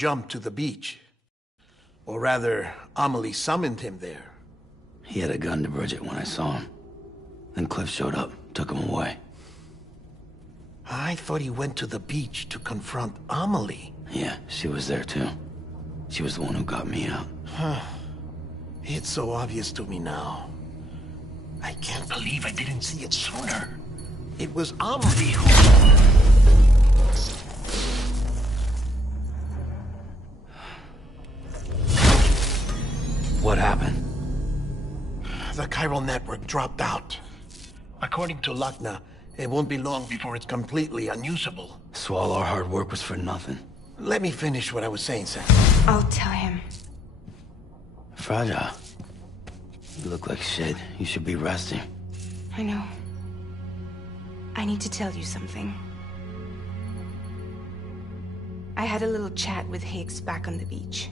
jumped to the beach. Or rather, Amelie summoned him there. He had a gun to Bridget when I saw him. Then Cliff showed up, took him away. I thought he went to the beach to confront Amelie. Yeah, she was there too. She was the one who got me out. It's so obvious to me now. I can't believe I didn't see it sooner. It was Amelie who... What happened? The chiral network dropped out. According to Lachna, it won't be long before it's completely unusable. So all our hard work was for nothing. Let me finish what I was saying, Sam. I'll tell him. Fragile. You look like shit. You should be resting. I know. I need to tell you something. I had a little chat with Higgs back on the beach.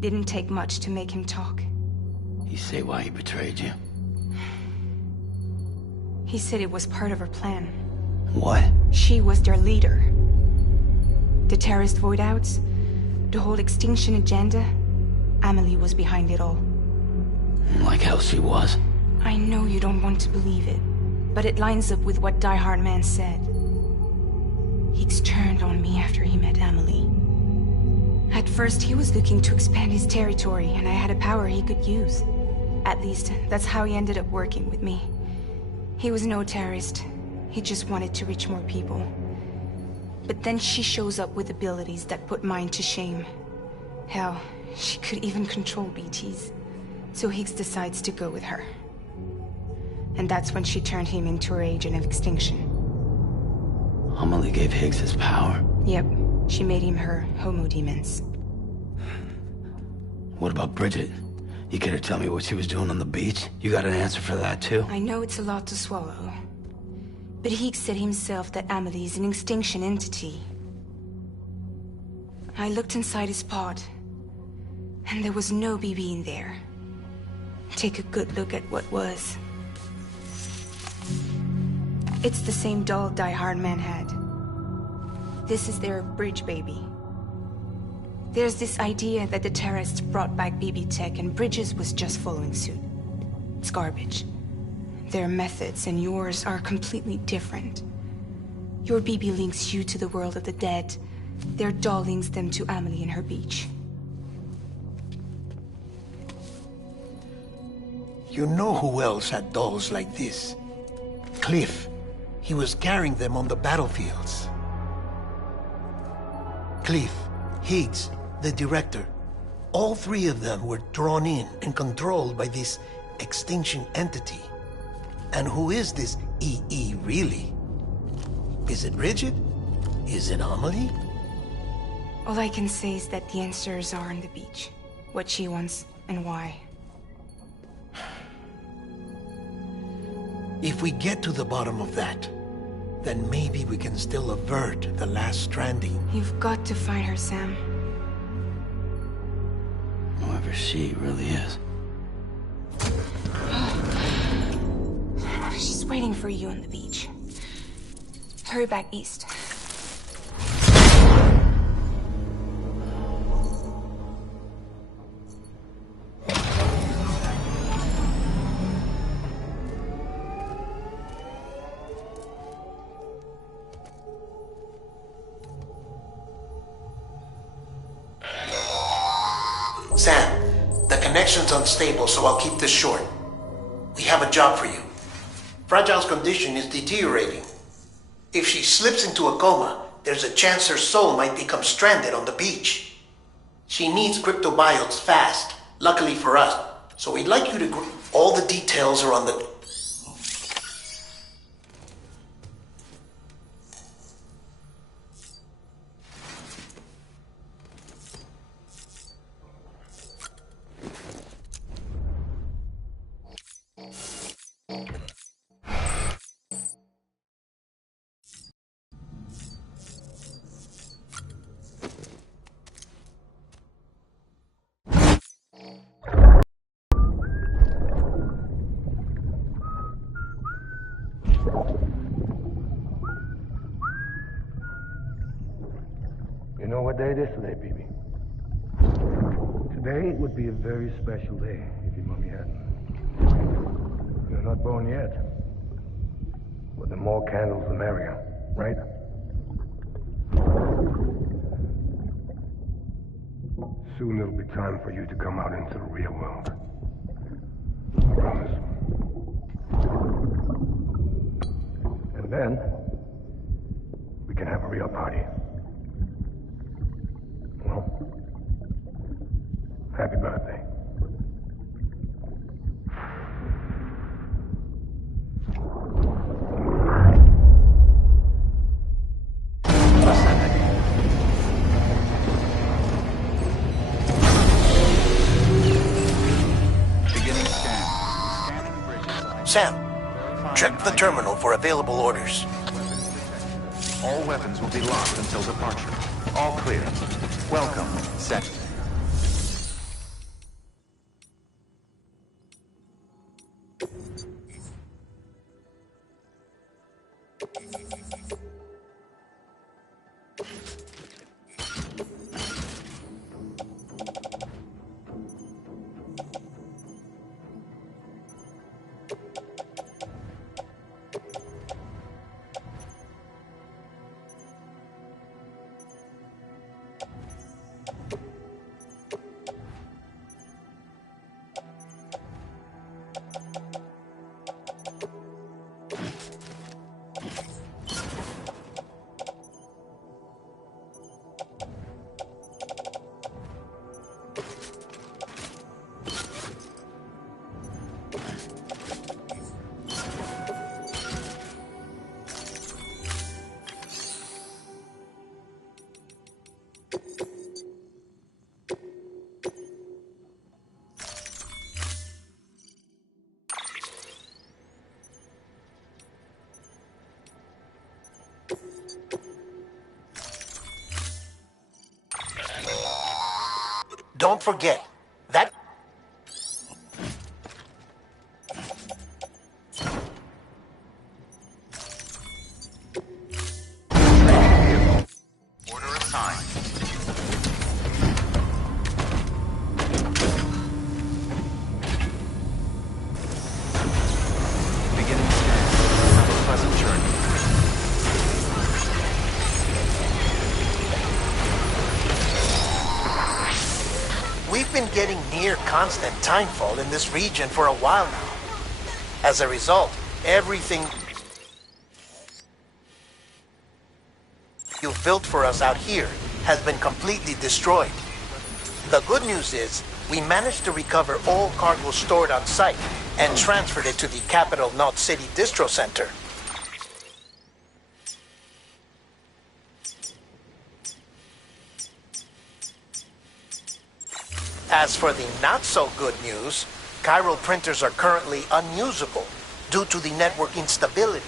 Didn't take much to make him talk. You say why he betrayed you? He said it was part of her plan. What? She was their leader. The terrorist void-outs, the whole extinction agenda, Amelie was behind it all. Like hell she was. I know you don't want to believe it, but it lines up with what Die Hard Man said. Higgs turned on me after he met Amelie. At first, he was looking to expand his territory, and I had a power he could use. At least, that's how he ended up working with me. He was no terrorist. He just wanted to reach more people. But then she shows up with abilities that put mine to shame. Hell, she could even control BTs. So Higgs decides to go with her. And that's when she turned him into her agent of extinction. Amelie gave Higgs his power? Yep. She made him her homo demons. What about Bridget? You care to tell me what she was doing on the beach? You got an answer for that too? I know it's a lot to swallow. But Higgs said himself that Amelie is an extinction entity. I looked inside his pod, and there was no BB in there. Take a good look at what was. It's the same doll Die Hard Man had. This is their bridge baby. There's this idea that the terrorists brought back BB tech and Bridges was just following suit. It's garbage. Their methods and yours are completely different. Your BB links you to the world of the dead. Their doll links them to Amelie and her beach. You know who else had dolls like this? Cliff. He was carrying them on the battlefields. Cliff, Higgs, the director. All three of them were drawn in and controlled by this extinction entity. And who is this EE really? Is it Bridget? Is it Amelie? All I can say is that the answers are on the beach. What she wants and why. If we get to the bottom of that, then maybe we can still avert the last stranding. You've got to find her, Sam. Whoever she really is. She's waiting for you on the beach. Hurry back east. Sam, the connection's unstable, so I'll keep this short. We have a job for you. Fragile's condition is deteriorating. If she slips into a coma, there's a chance her soul might become stranded on the beach. She needs cryptobiotes fast, luckily for us. So we'd like you to... All the details are on the... day this today, BB? Today would be a very special day if your mommy hadn't. You're not born yet. But the more candles, the merrier, right? Soon it'll be time for you to come out into the real world. I promise. And then, we can have a real party. Well, happy birthday. Sam, check the terminal for available orders. All weapons will be locked until departure. All clear. Welcome, Set. Don't forget, that... Order assigned. Beginning scan. Have a pleasant journey. We've been getting near constant timefall in this region for a while now. As a result, everything you've built for us out here has been completely destroyed. The good news is, we managed to recover all cargo stored on site and transferred it to the Capital Knot City Distro Center. As for the not-so-good news, chiral printers are currently unusable due to the network instability.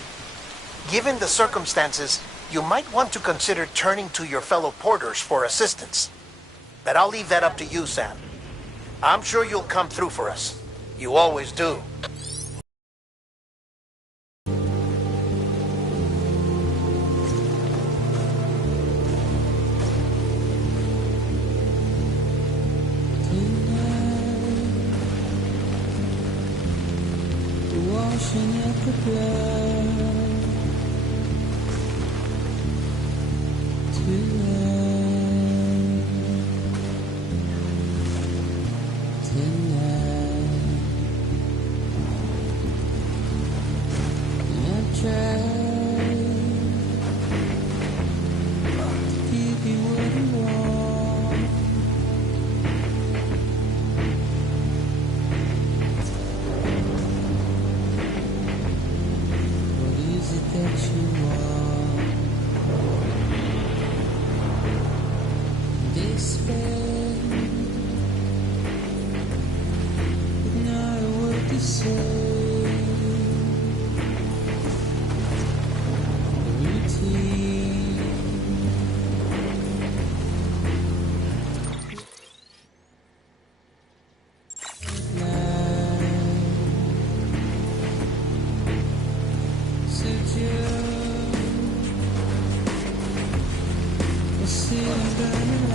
Given the circumstances, you might want to consider turning to your fellow porters for assistance. But I'll leave that up to you, Sam. I'm sure you'll come through for us. You always do. Washing up the blood tonight. I tried to give you what you want. What is it that you want? Despair, but not a word to say. Routine. So just sitting by the light.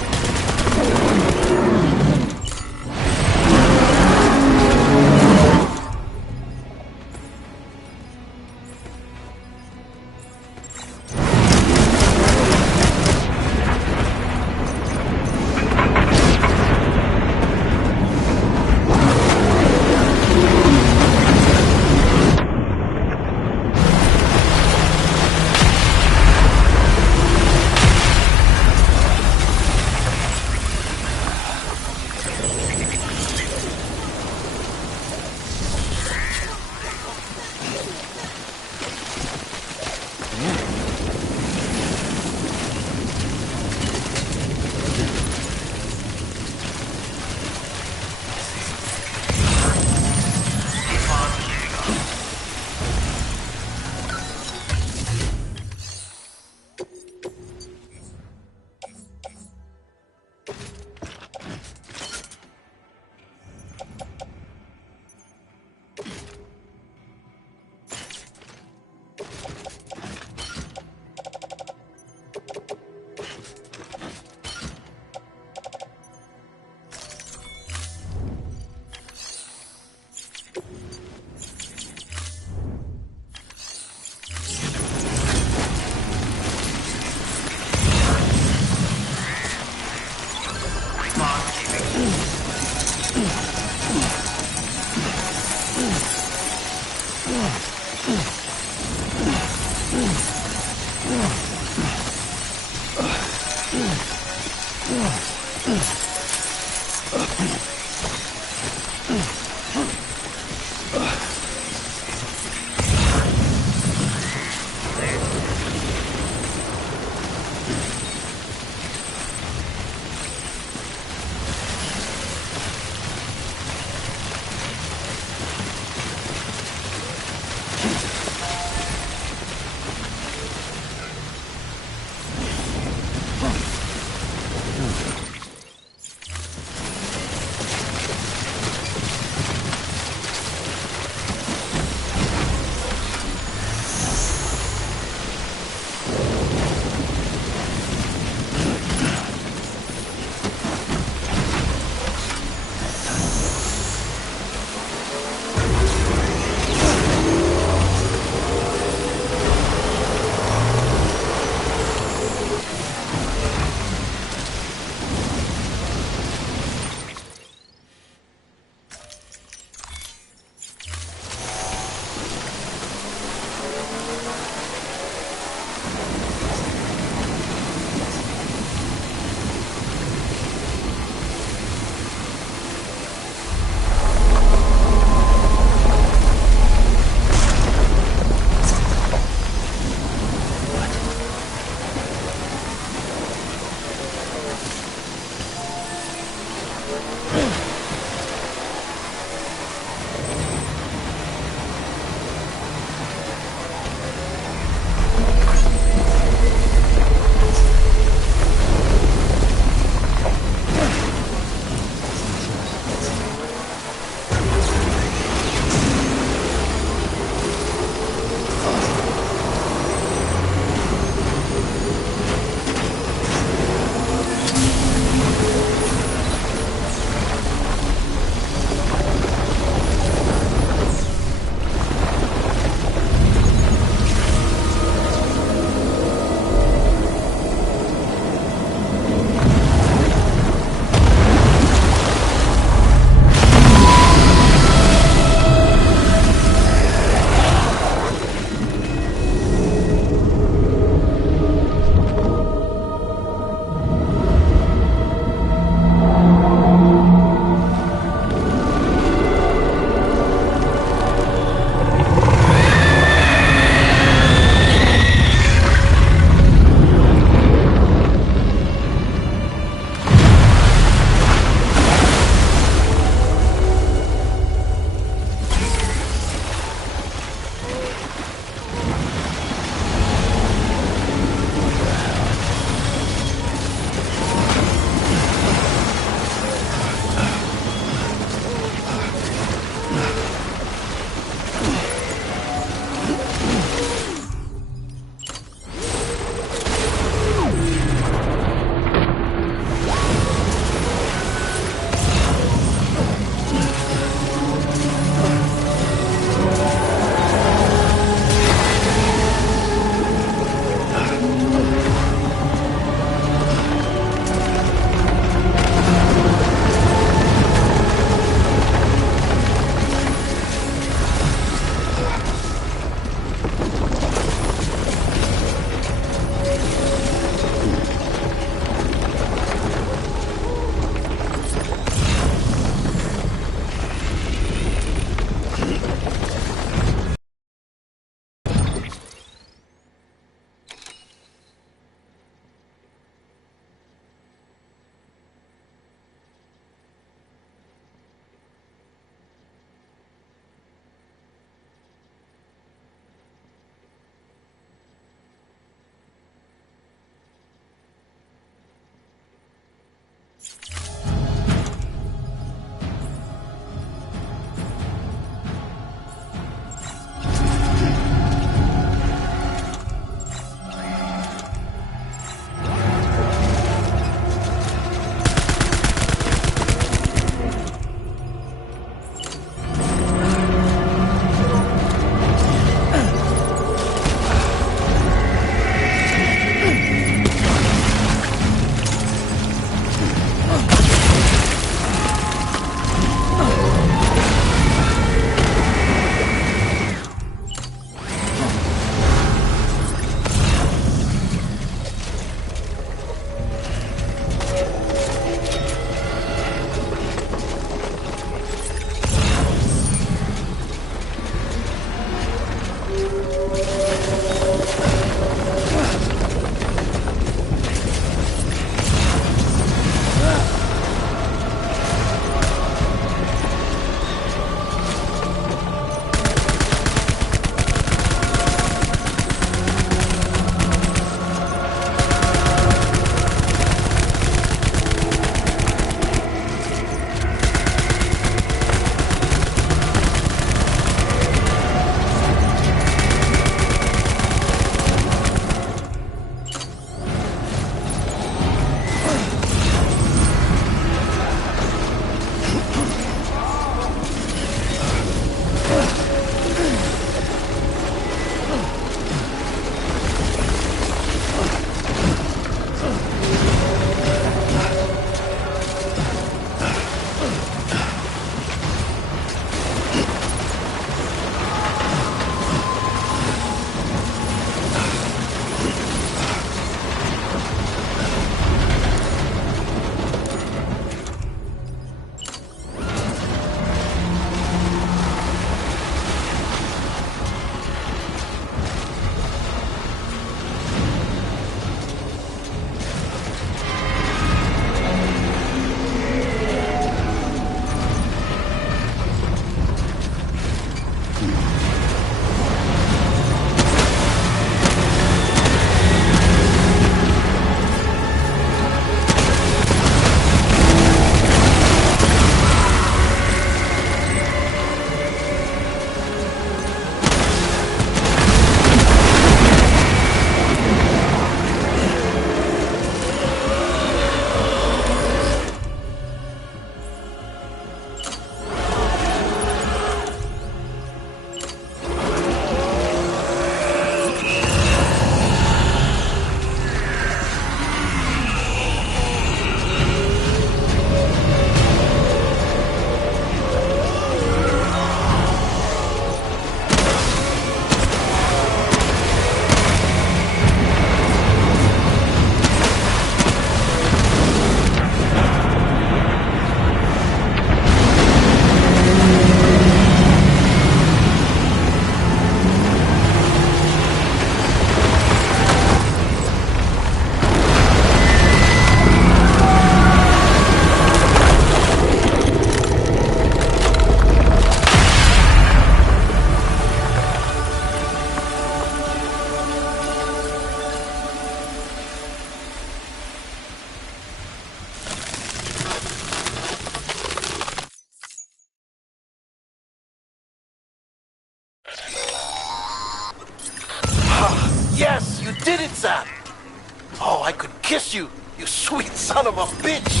I could kiss you, you sweet son of a bitch!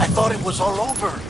I thought it was all over.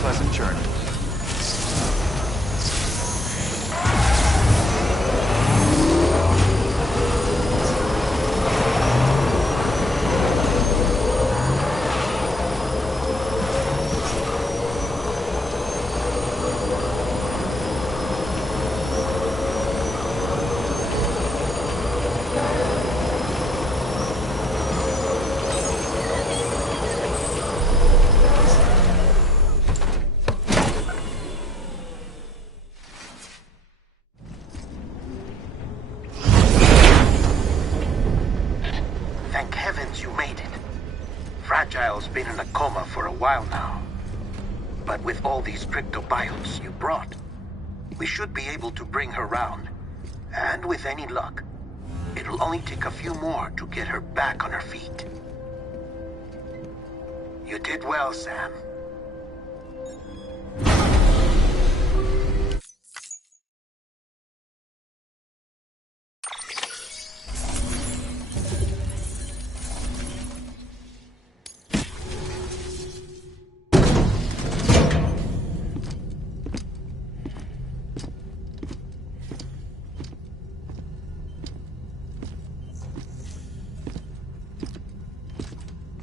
Pleasant journey. Thank heavens you made it. Fragile's been in a coma for a while now. But with all these cryptobiotes you brought, we should be able to bring her round. And with any luck, it'll only take a few more to get her back on her feet. You did well, Sam.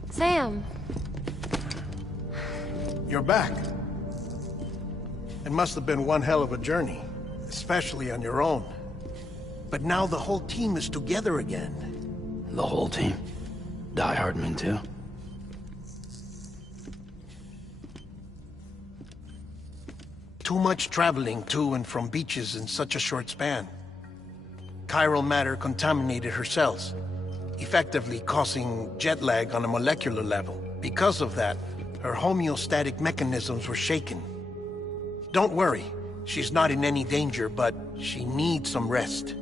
Sam. You're back. It must have been one hell of a journey, especially on your own. But now the whole team is together again. The whole team? Die Hardman too? Too much traveling to and from beaches in such a short span. Chiral matter contaminated her cells, effectively causing jet lag on a molecular level. Because of that, her homeostatic mechanisms were shaken. Don't worry, she's not in any danger, but she needs some rest.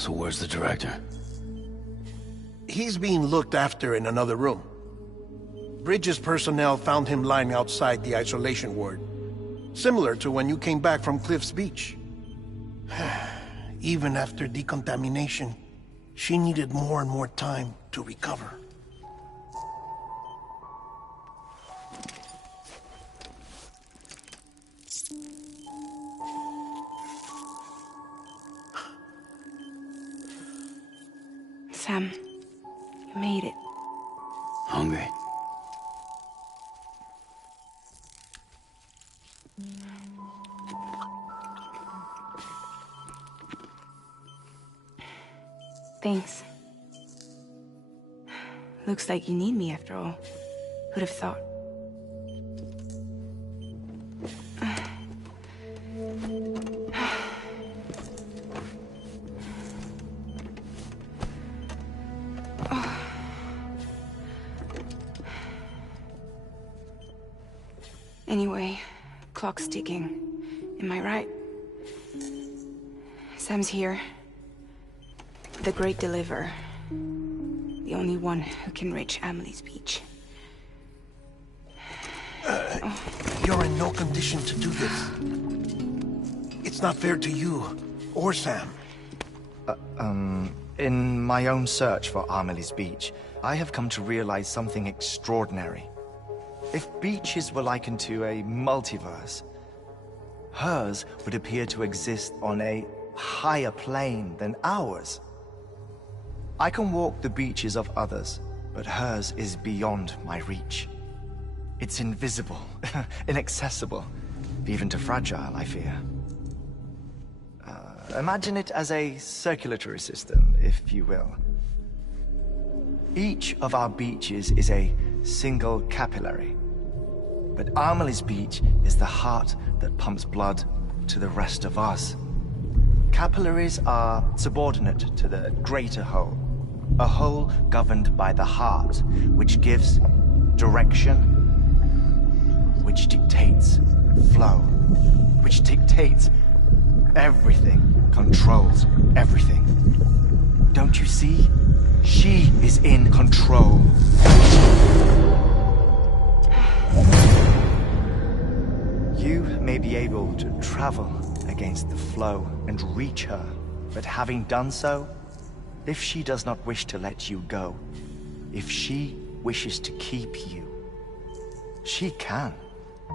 So where's the director? He's being looked after in another room. Bridges personnel found him lying outside the isolation ward. Similar to when you came back from Cliff's Beach. Even after decontamination, she needed more and more time to recover. Sam, you made it. Hungry? Thanks. Looks like you need me after all. Who'd have thought? Anyway, clock's ticking. Am I right? Sam's here. The Great Deliverer. The only one who can reach Amelie's Beach. You're in no condition to do this. It's not fair to you, or Sam. In my own search for Amelie's Beach, I have come to realize something extraordinary. If beaches were likened to a multiverse, hers would appear to exist on a higher plane than ours. I can walk the beaches of others, but hers is beyond my reach. It's invisible, inaccessible, even to Fragile, I fear. Imagine it as a circulatory system, if you will. Each of our beaches is a single capillary, but Amelie's Beach is the heart that pumps blood to the rest of us. Capillaries are subordinate to the greater whole, a whole governed by the heart, which gives direction, which dictates flow, which dictates everything, controls everything. Don't you see? She is in control. You may be able to travel against the flow and reach her, but having done so, if she does not wish to let you go, if she wishes to keep you, she can.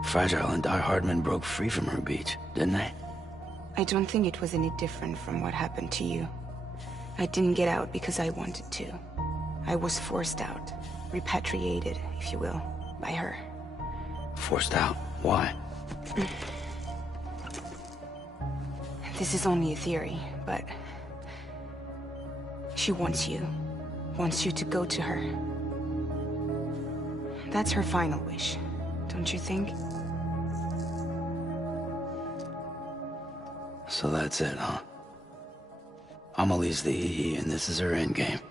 Fragile and Die Hardman broke free from her beach, didn't they? I don't think it was any different from what happened to you. I didn't get out because I wanted to. I was forced out. Repatriated, if you will, by her. Forced out? Why? This is only a theory, but... she wants you. Wants you to go to her. That's her final wish, don't you think? So that's it, huh? Amelie's the EE, and this is her endgame.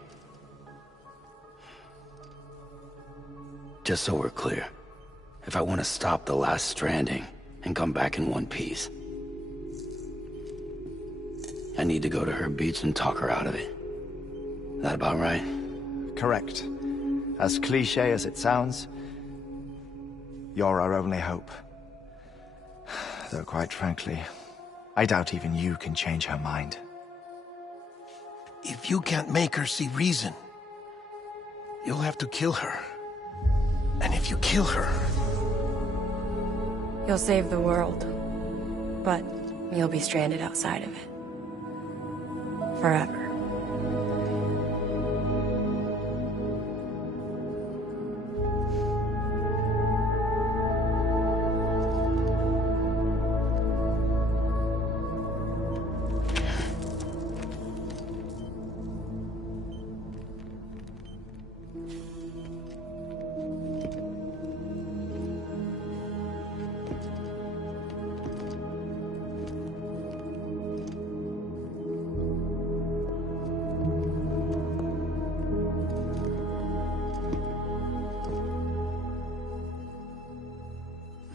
Just so we're clear, if I want to stop the last stranding and come back in one piece, I need to go to her beach and talk her out of it. That about right? Correct. As cliché as it sounds, you're our only hope. Though quite frankly, I doubt even you can change her mind. If you can't make her see reason, you'll have to kill her. And if you kill her... You'll save the world, but you'll be stranded outside of it. Forever.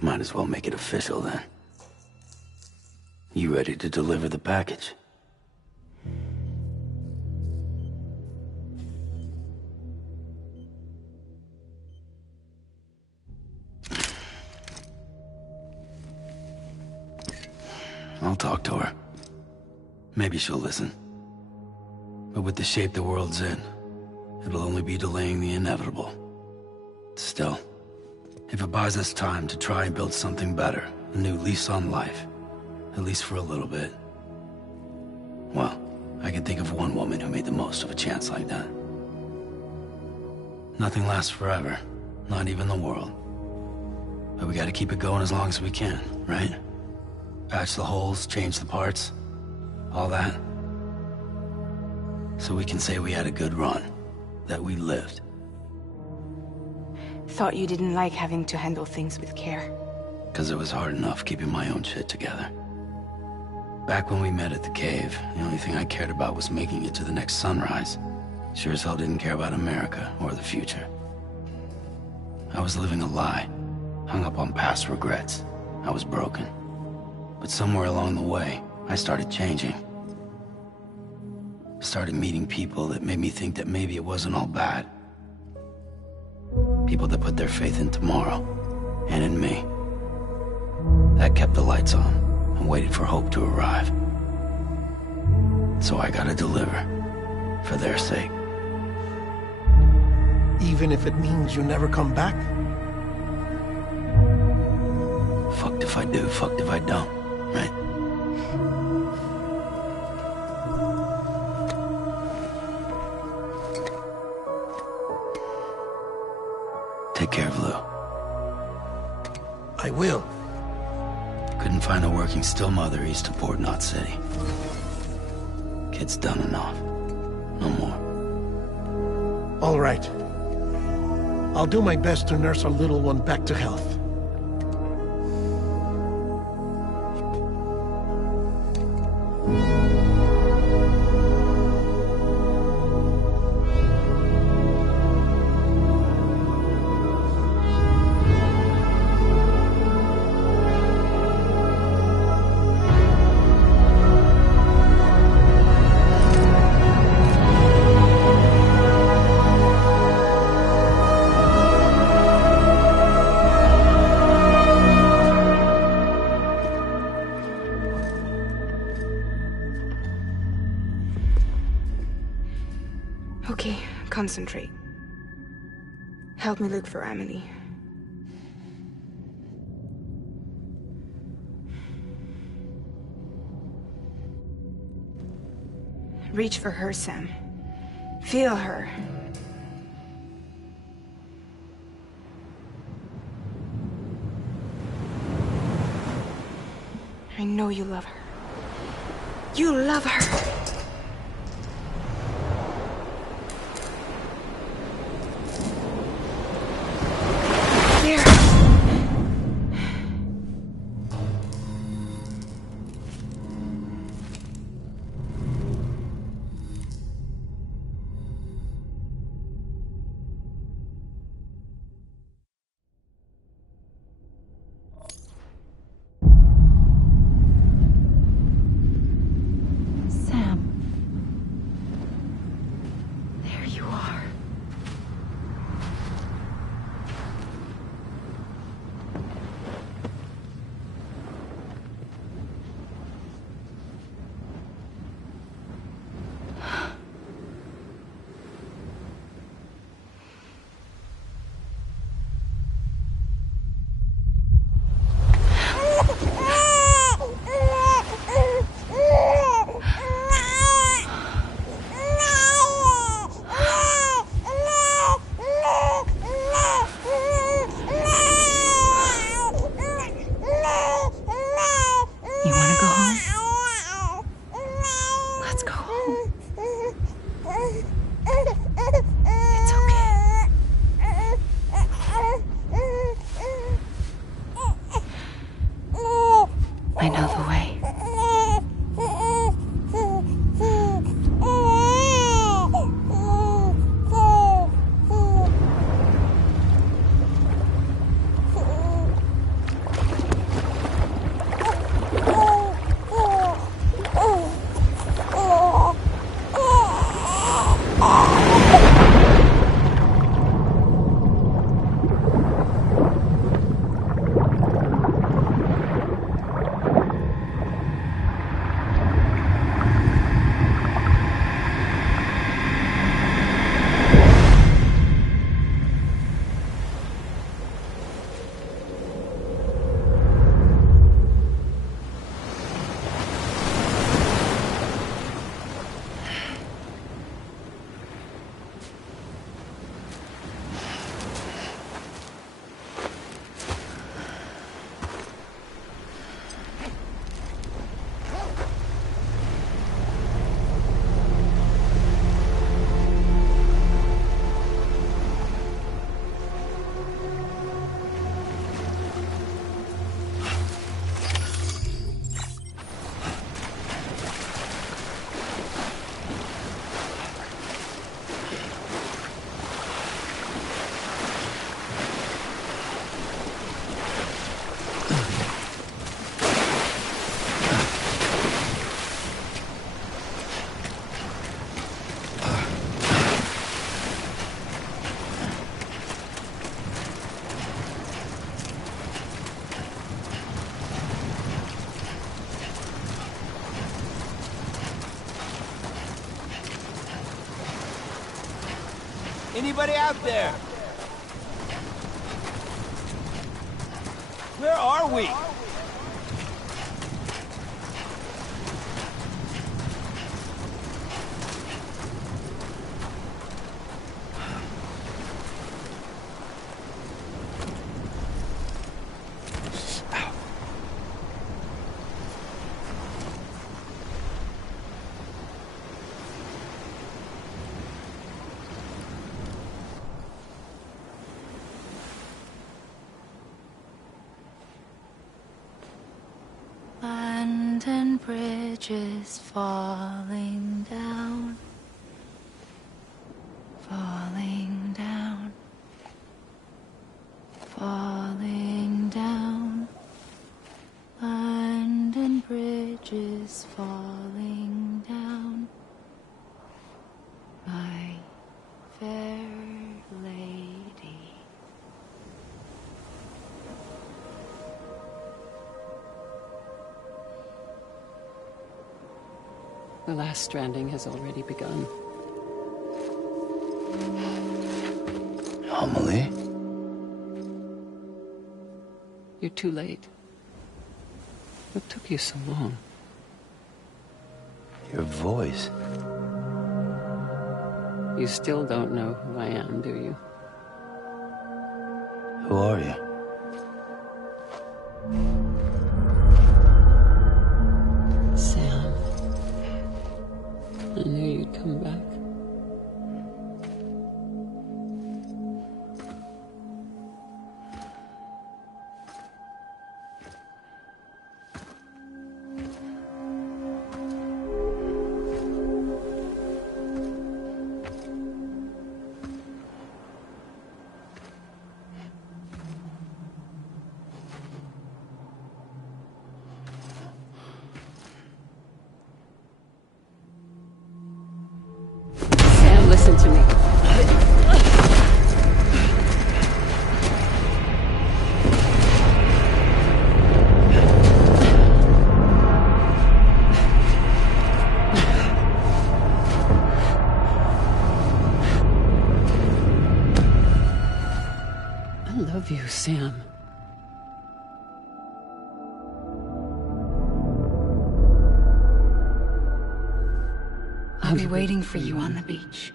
Might as well make it official then. You ready to deliver the package? talk to her. Maybe she'll listen. But with the shape the world's in, it'll only be delaying the inevitable. Still, if it buys us time to try and build something better, a new lease on life, at least for a little bit, well, I can think of one woman who made the most of a chance like that. Nothing lasts forever, not even the world. But we gotta keep it going as long as we can, right? Patch the holes, change the parts, all that. So we can say we had a good run, that we lived. Thought you didn't like having to handle things with care. 'Cause it was hard enough keeping my own shit together. Back when we met at the cave, the only thing I cared about was making it to the next sunrise. Sure as hell didn't care about America or the future. I was living a lie, hung up on past regrets. I was broken. But somewhere along the way, I started changing. Started meeting people that made me think that maybe it wasn't all bad. People that put their faith in tomorrow, and in me. That kept the lights on, and waited for hope to arrive. So I gotta deliver, for their sake. Even if it means you never come back? Fucked if I do, fucked if I don't, right? Take care of Lou. I will. Couldn't find a working still mother east of Port Knot City. Kid's done enough. No more. All right. I'll do my best to nurse our little one back to health. Okay, concentrate. Help me look for Emily. Reach for her, Sam. Feel her. I know you love her. You love her! Sam. Anybody out there? Where are we? London Bridge is falling down, falling down, falling down. London Bridge is falling down, my fair lady. The last stranding has already begun. Amelie? You're too late. What took you so long? Your voice. You still don't know who I am, do you? Who are you? Sam. I knew you'd come back. Listen to me. I love you, Sam. I'll be waiting for you on the beach.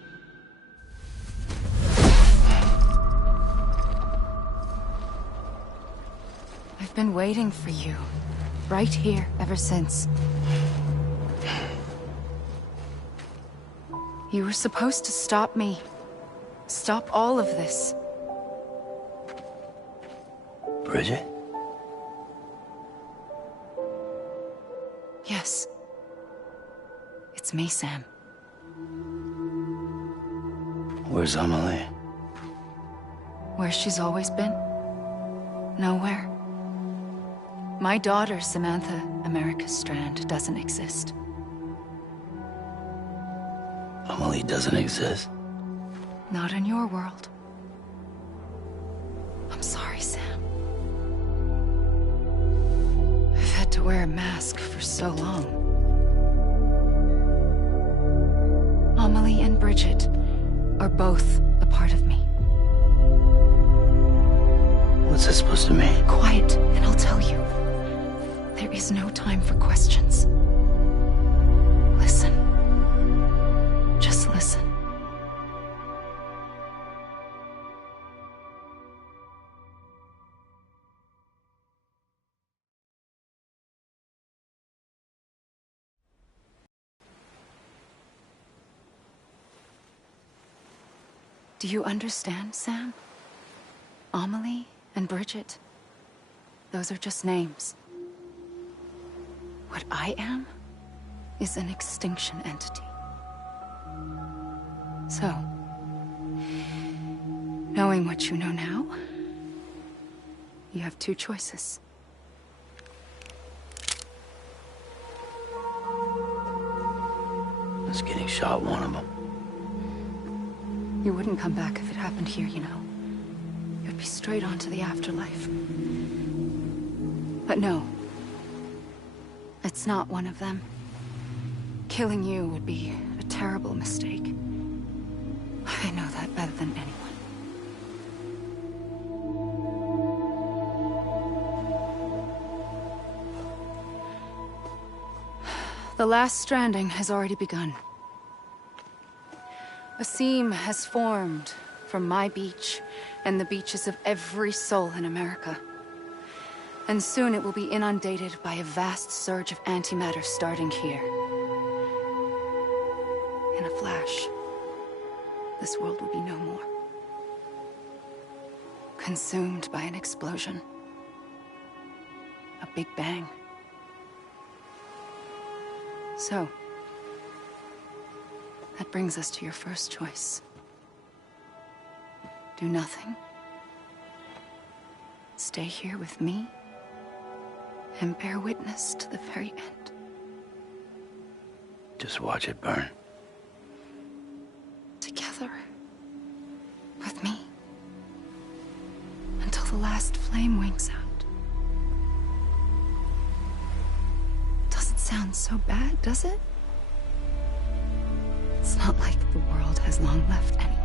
I've been waiting for you, right here, ever since. You were supposed to stop me. Stop all of this. Bridget? Yes. It's me, Sam. Where's Amelie? Where she's always been. Nowhere. My daughter, Samantha America Strand, doesn't exist. Amelie doesn't exist? Not in your world. I'm sorry, Sam. I've had to wear a mask for so long. Amelie and Bridget are both a part of me. What's that supposed to mean? Quiet, and I'll tell you. There is no time for questions. Listen. Just listen. Do you understand, Sam? Amelie and Bridget, those are just names. What I am is an extinction entity. So, knowing what you know now, you have two choices. Is getting shot one of them? You wouldn't come back if it happened here, you know. You'd be straight on to the afterlife. But no. It's not one of them. Killing you would be a terrible mistake. I know that better than anyone. The last stranding has already begun. A seam has formed from my beach and the beaches of every soul in America. And soon it will be inundated by a vast surge of antimatter starting here. In a flash, this world will be no more. Consumed by an explosion. A big bang. So, that brings us to your first choice. Do nothing. Stay here with me and bear witness to the very end. Just watch it burn. Together. With me. Until the last flame winks out. Doesn't sound so bad, does it? It's not like the world has long left anyway.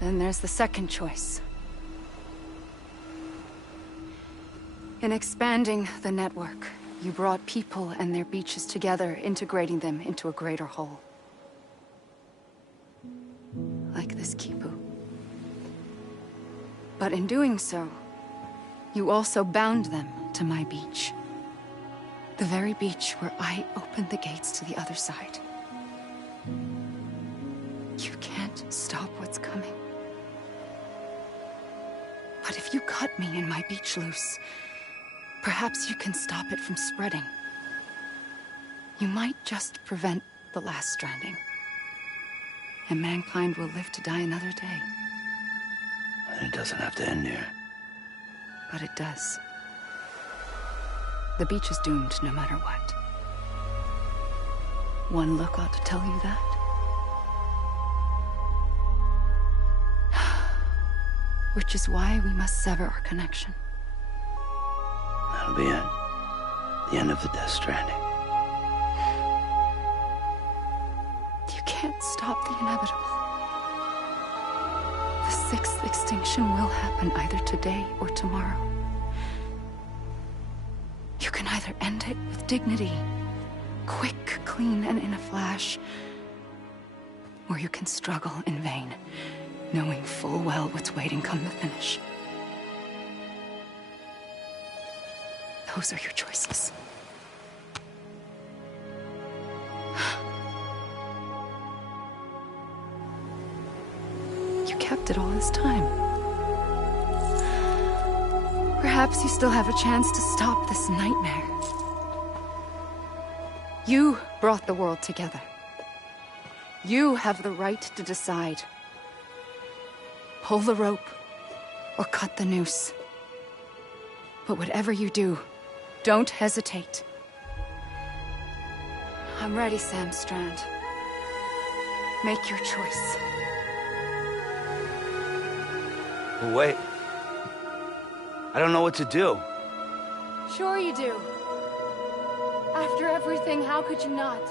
Then there's the second choice. In expanding the network, you brought people and their beaches together, integrating them into a greater whole. Like this Kipu. But in doing so, you also bound them to my beach. The very beach where I opened the gates to the other side. You can't stop what's coming. But if you cut me and my beach loose, perhaps you can stop it from spreading. You might just prevent the last stranding. And mankind will live to die another day. And it doesn't have to end here. But it does. The beach is doomed no matter what. One look ought to tell you that. Which is why we must sever our connection. That'll be it. The end of the Death Stranding. You can't stop the inevitable. The sixth extinction will happen either today or tomorrow. You can either end it with dignity, quick, clean, and in a flash, or you can struggle in vain, knowing full well what's waiting come the finish. Those are your choices. You kept it all this time. Perhaps you still have a chance to stop this nightmare. You brought the world together. You have the right to decide. Pull the rope, or cut the noose. But whatever you do, don't hesitate. I'm ready, Sam Strand. Make your choice. But wait. I don't know what to do. Sure you do. After everything, how could you not?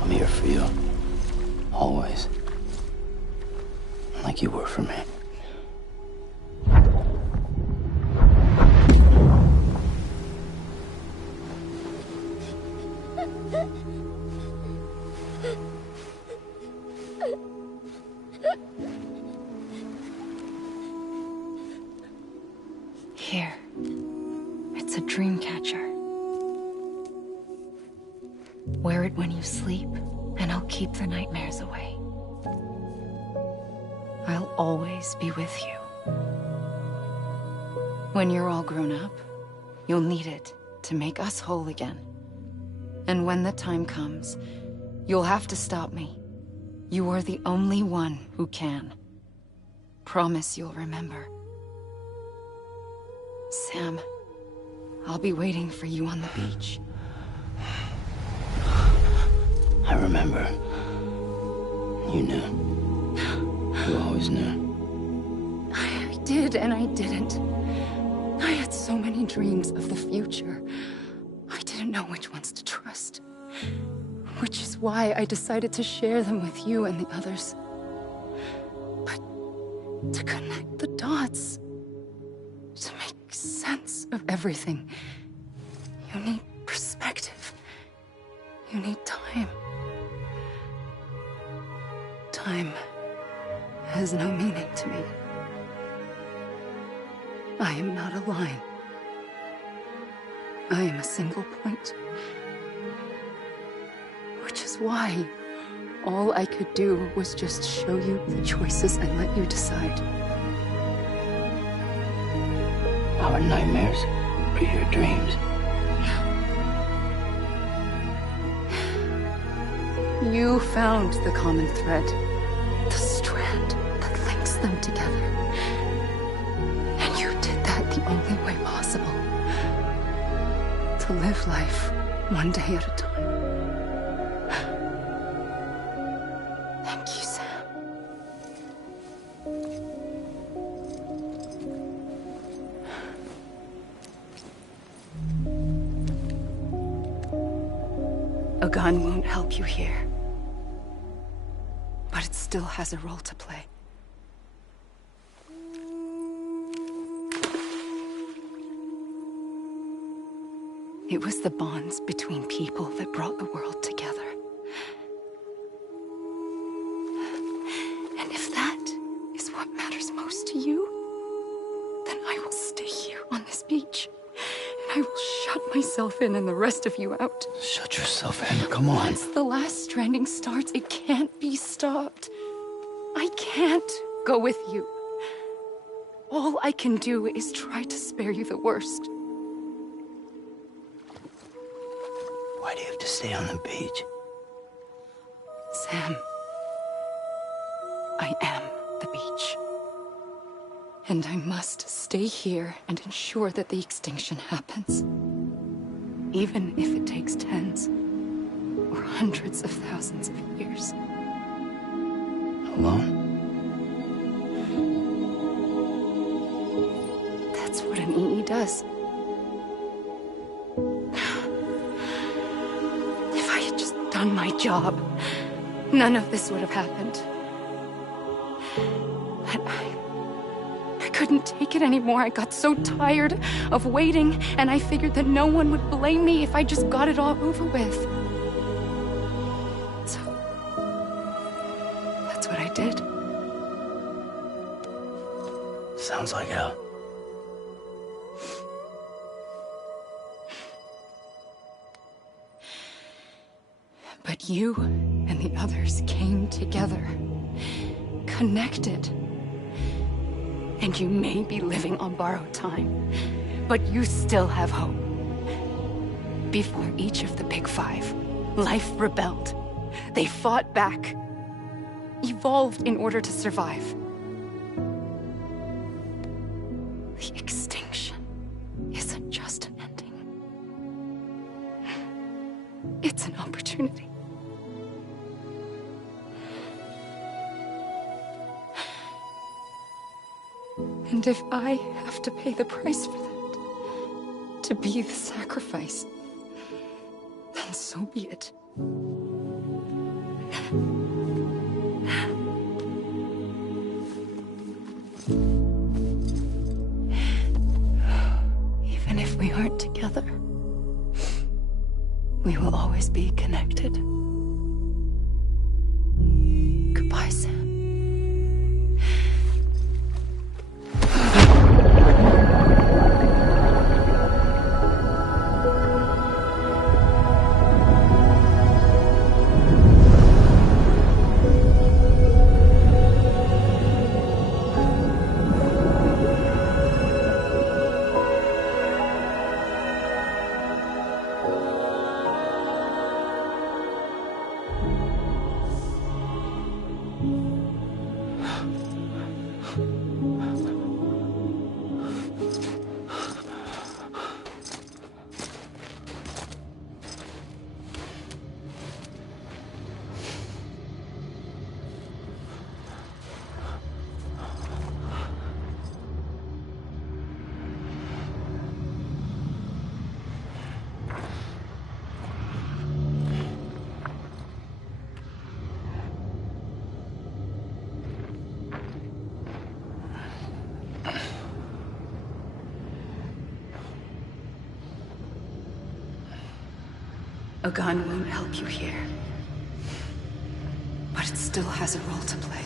I'm here for you. Always. Like you were for me. Here. It's a dream catcher. Wear it when you sleep, and I'll keep the nightmares away. I'll always be with you. When you're all grown up, you'll need it to make us whole again. And when the time comes, you'll have to stop me. You are the only one who can. Promise you'll remember. Sam, I'll be waiting for you on the beach. I remember. You knew. You always knew. I did and I didn't. I had so many dreams of the future. I didn't know which ones to trust. Which is why I decided to share them with you and the others. But to connect the dots, to make sense of everything, you need perspective. You need time. Time has no meaning to me. I am not a line. I am a single point. Which is why all I could do was just show you the choices and let you decide. Our nightmares are your dreams. You found the common thread, the strand that links them together. And you did that the only way possible. To live life one day at a time. Thank you, Sam. A gun won't help you here. But it still has a role to play. It was the bonds between people that brought the world together. And if that is what matters most to you, then I will stay here on this beach. And I will shut myself in and the rest of you out. Shut yourself in, come on. Once the last stranding starts, it can't be stopped. I can't go with you. All I can do is try to spare you the worst. Why do you have to stay on the beach? Sam, I am the beach. And I must stay here and ensure that the extinction happens. Even if it takes tens or hundreds of thousands of years. Alone? That's what an EE does. If I had just done my job, none of this would have happened. But I couldn't take it anymore. I got so tired of waiting, and I figured that no one would blame me if I just got it all over with. So, that's what I did. Sounds like hell. But you and the others came together, connected. And you may be living on borrowed time, but you still have hope. Before each of the Big Five, life rebelled. They fought back, evolved in order to survive. The extinction isn't just an ending. It's an opportunity. And if I have to pay the price for that, to be the sacrifice, then so be it. Even if we aren't together, we will always be connected. Goodbye, Sam. A gun won't help you here. But it still has a role to play.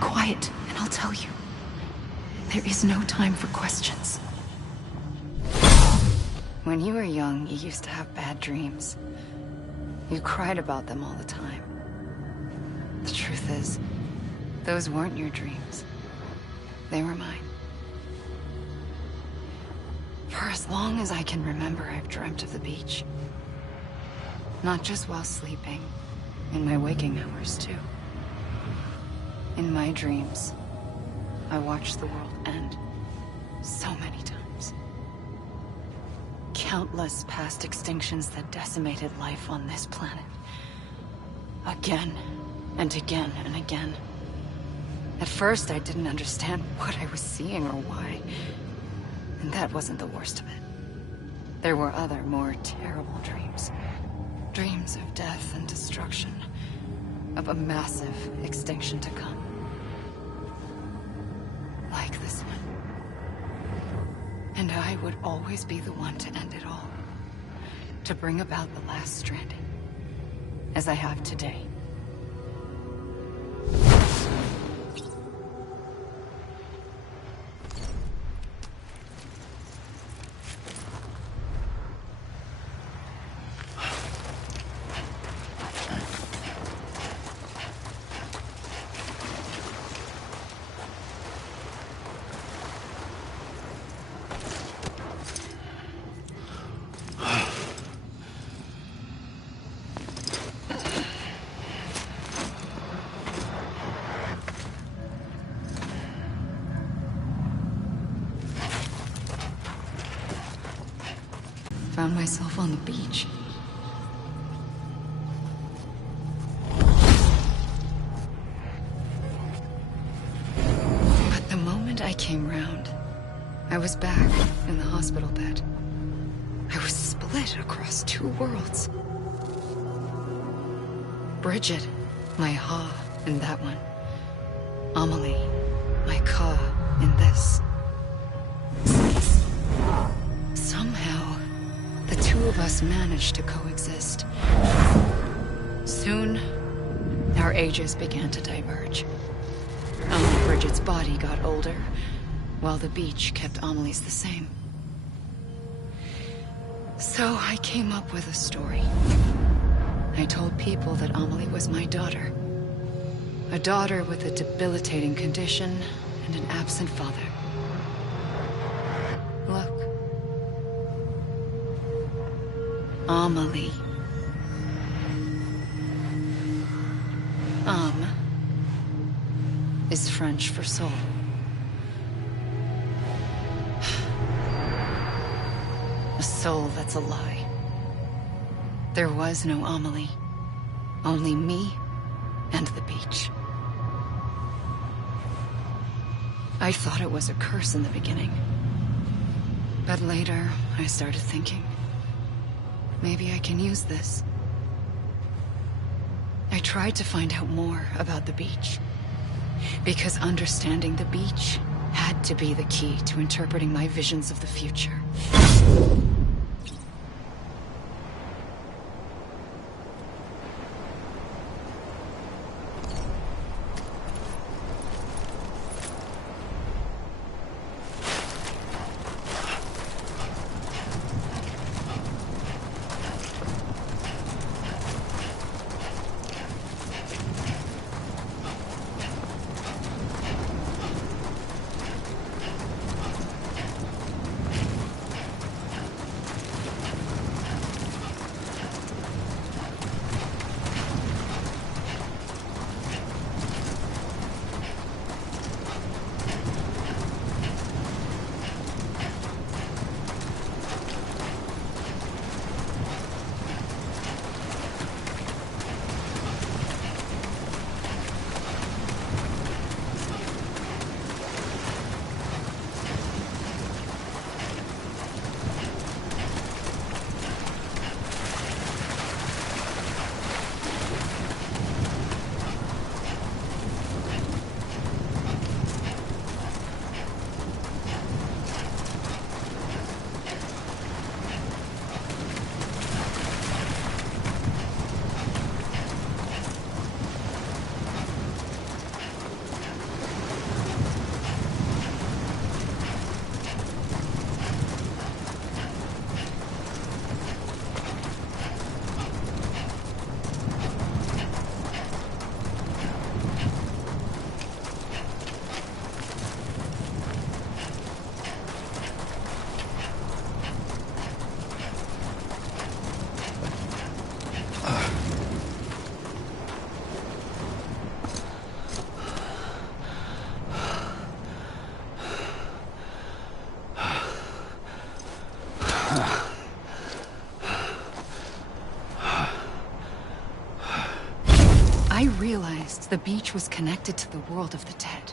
Quiet, and I'll tell you. There is no time for questions. When you were young, you used to have bad dreams. You cried about them all the time. The truth is, those weren't your dreams. They were mine. For as long as I can remember, I've dreamt of the beach. Not just while sleeping, in my waking hours, too. In my dreams, I watched the world end so many times. Countless past extinctions that decimated life on this planet. Again, and again, and again. At first, I didn't understand what I was seeing or why. And that wasn't the worst of it. There were other, more terrible dreams. Dreams of death and destruction. Of a massive extinction to come. Like this one. And I would always be the one to end it all. To bring about the last stranding. As I have today. Found myself on the beach. But the moment I came round, I was back in the hospital bed. I was split across two worlds. Bridget, my ha in that one. Amelie, my ka in this. Somehow, the two of us managed to coexist. Soon, our ages began to diverge. Only Bridget's body got older, while the beach kept Amelie's the same. So I came up with a story. I told people that Amelie was my daughter. A daughter with a debilitating condition and an absent father. Look. Amelie. Is French for soul. A soul that's a lie. There was no Amelie. Only me and the beach. I thought it was a curse in the beginning. But later, I started thinking, maybe I can use this. I tried to find out more about the beach. Because understanding the beach had to be the key to interpreting my visions of the future. I realized the beach was connected to the world of the dead,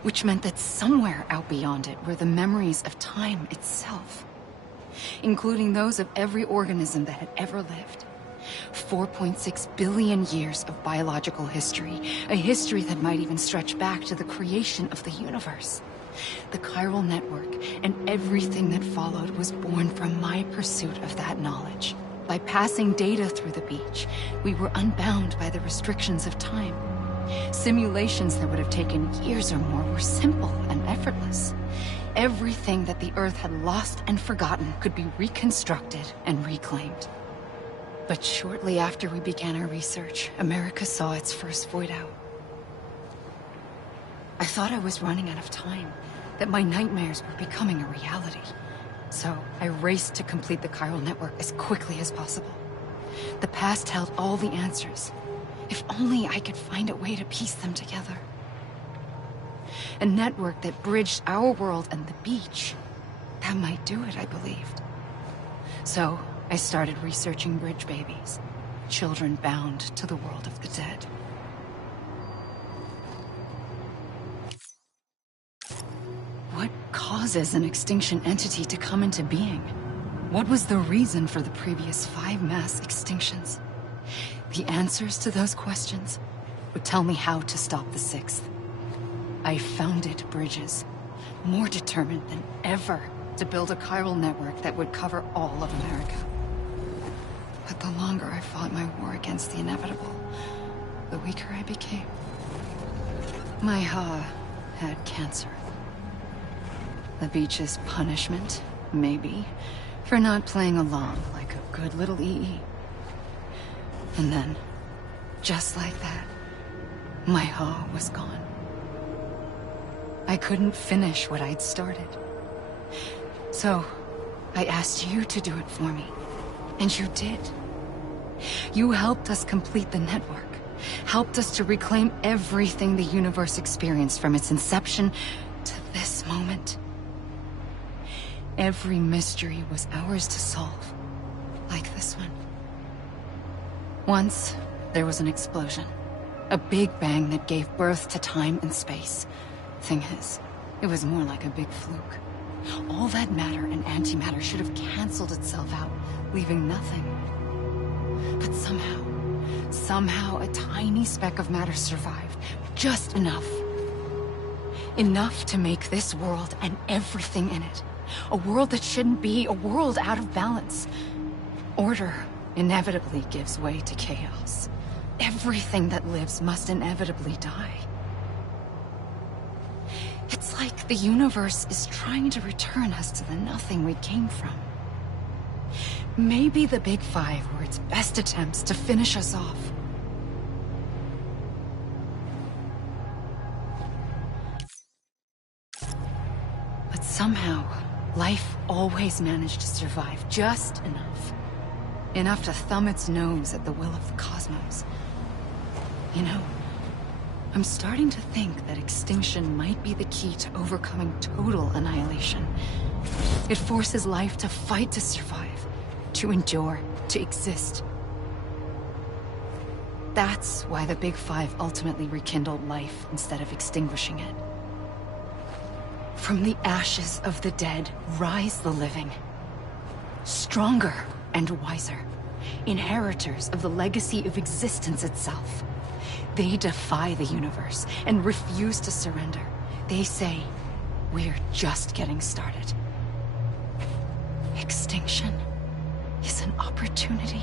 which meant that somewhere out beyond it were the memories of time itself, including those of every organism that had ever lived. 4.6 billion years of biological history, a history that might even stretch back to the creation of the universe. The chiral network and everything that followed was born from my pursuit of that knowledge. By passing data through the beach, we were unbound by the restrictions of time. Simulations that would have taken years or more were simple and effortless. Everything that the Earth had lost and forgotten could be reconstructed and reclaimed. But shortly after we began our research, America saw its first void out. I thought I was running out of time, that my nightmares were becoming a reality. So I raced to complete the chiral network as quickly as possible. The past held all the answers. If only I could find a way to piece them together. A network that bridged our world and the beach. That might do it, I believed. So I started researching bridge babies, children bound to the world of the dead. What causes an extinction entity to come into being? What was the reason for the previous 5 mass extinctions? The answers to those questions would tell me how to stop the Sixth. I founded bridges, more determined than ever to build a chiral network that would cover all of America. But the longer I fought my war against the inevitable, the weaker I became. My Ha had cancer. The beach's punishment, maybe, for not playing along like a good little EE. And then, just like that, my Ha was gone. I couldn't finish what I'd started. So, I asked you to do it for me. And you did. You helped us complete the network. Helped us to reclaim everything the universe experienced from its inception to this moment. Every mystery was ours to solve. Like this one. Once, there was an explosion. A big bang that gave birth to time and space. Thing is, it was more like a big fluke. All that matter and antimatter should have canceled itself out, leaving nothing. But somehow a tiny speck of matter survived. Just enough. Enough to make this world and everything in it. A world that shouldn't be, a world out of balance. Order inevitably gives way to chaos. Everything that lives must inevitably die. It's like the universe is trying to return us to the nothing we came from. Maybe the Big Five were its best attempts to finish us off. But somehow, life always managed to survive just enough. Enough to thumb its nose at the will of the cosmos. You know, I'm starting to think that extinction might be the key to overcoming total annihilation. It forces life to fight to survive, to endure, to exist. That's why the Big Five ultimately rekindled life instead of extinguishing it. From the ashes of the dead rise the living. Stronger and wiser. Inheritors of the legacy of existence itself. They defy the universe and refuse to surrender. They say, we're just getting started. Extinction is an opportunity.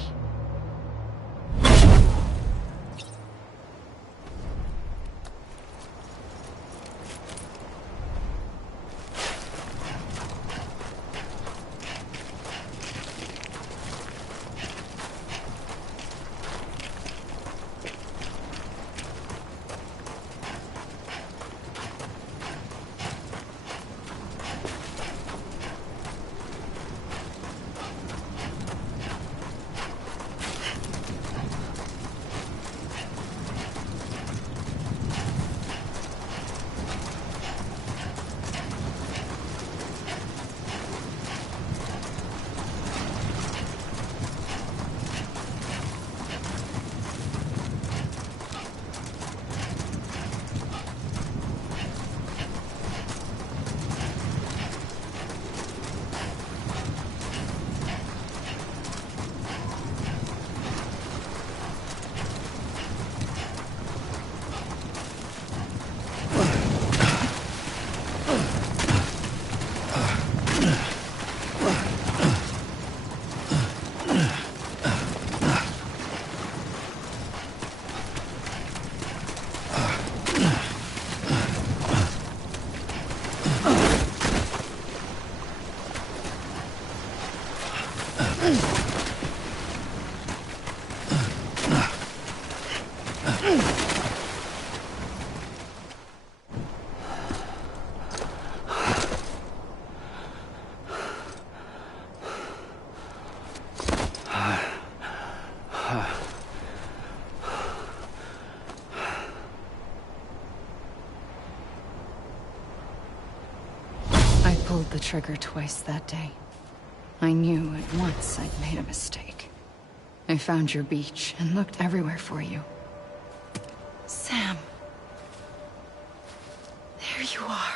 I pulled the trigger twice that day. I knew at once I'd made a mistake. I found your beach and looked everywhere for you. Sam. There you are.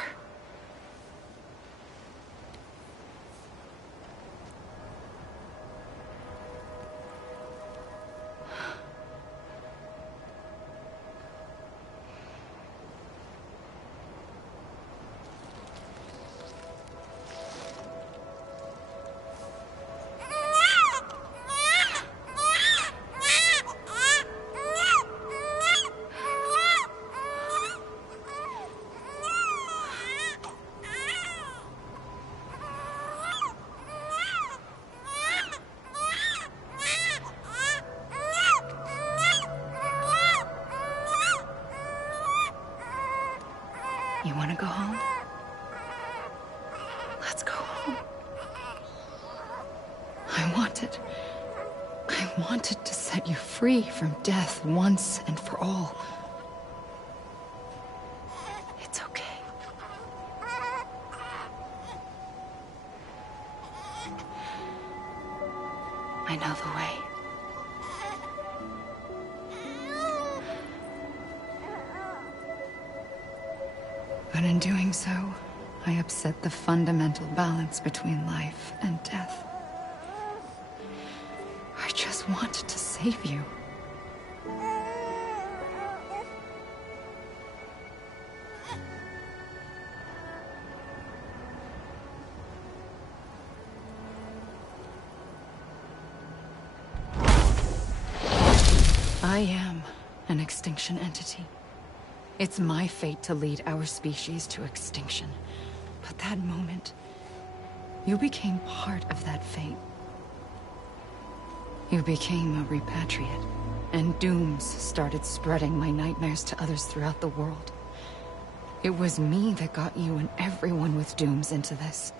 wanted. I wanted to set you free from death once and for all. It's okay. I know the way. But in doing so, I upset the fundamental balance between life and death. I just wanted to save you. I am an extinction entity. It's my fate to lead our species to extinction. But that moment, you became part of that fate. You became a repatriate, and dooms started spreading my nightmares to others throughout the world. It was me that got you and everyone with dooms into this.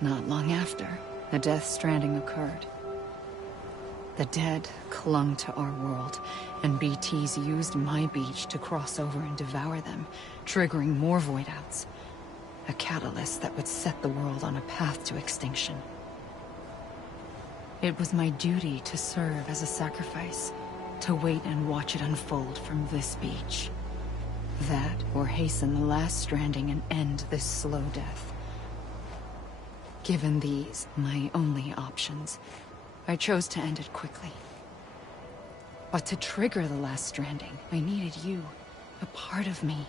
Not long after, the Death Stranding occurred. The dead clung to our world, and BTs used my beach to cross over and devour them, triggering more void-outs. A catalyst that would set the world on a path to extinction. It was my duty to serve as a sacrifice, to wait and watch it unfold from this beach. That, or hasten the last stranding and end this slow death. Given these, my only options, I chose to end it quickly. But to trigger the last stranding, I needed you, a part of me.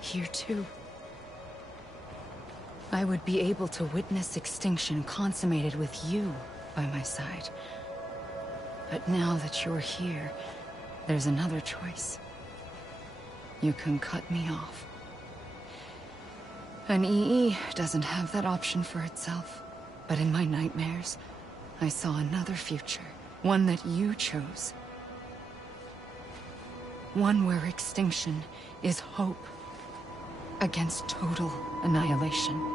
Here too. I would be able to witness extinction consummated with you by my side. But now that you're here, there's another choice. You can cut me off. An EE doesn't have that option for itself. But in my nightmares, I saw another future. One that you chose. One where extinction is hope against total annihilation.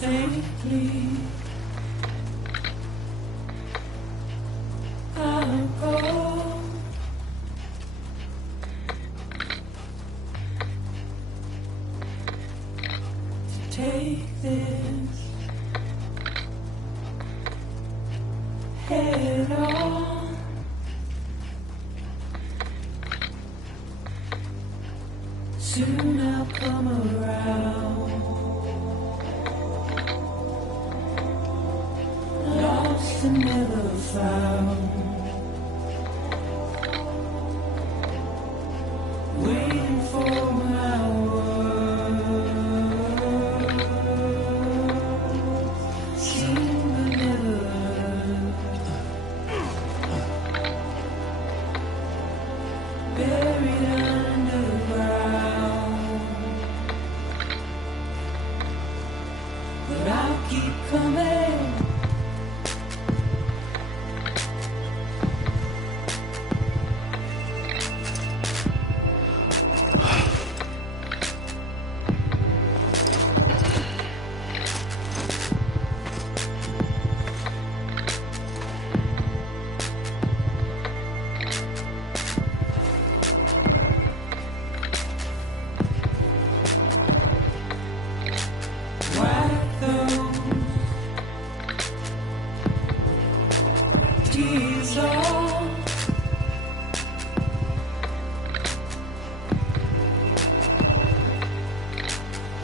Safely, I'll go. To take this head on. Soon I'll come around. Lost and never found. Waiting for my words. Seen but never heard. years old.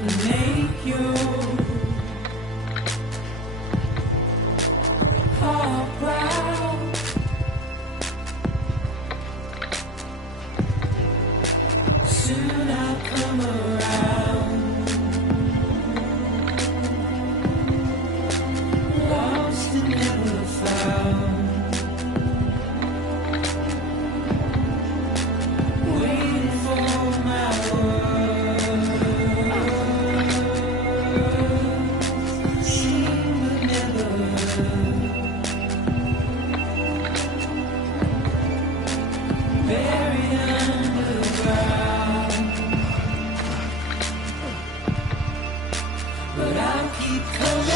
And make you heart proud. Soon I'll come around. Lost and never found. Waiting for my world. Seen but never heard. Buried underground. But I'll keep coming.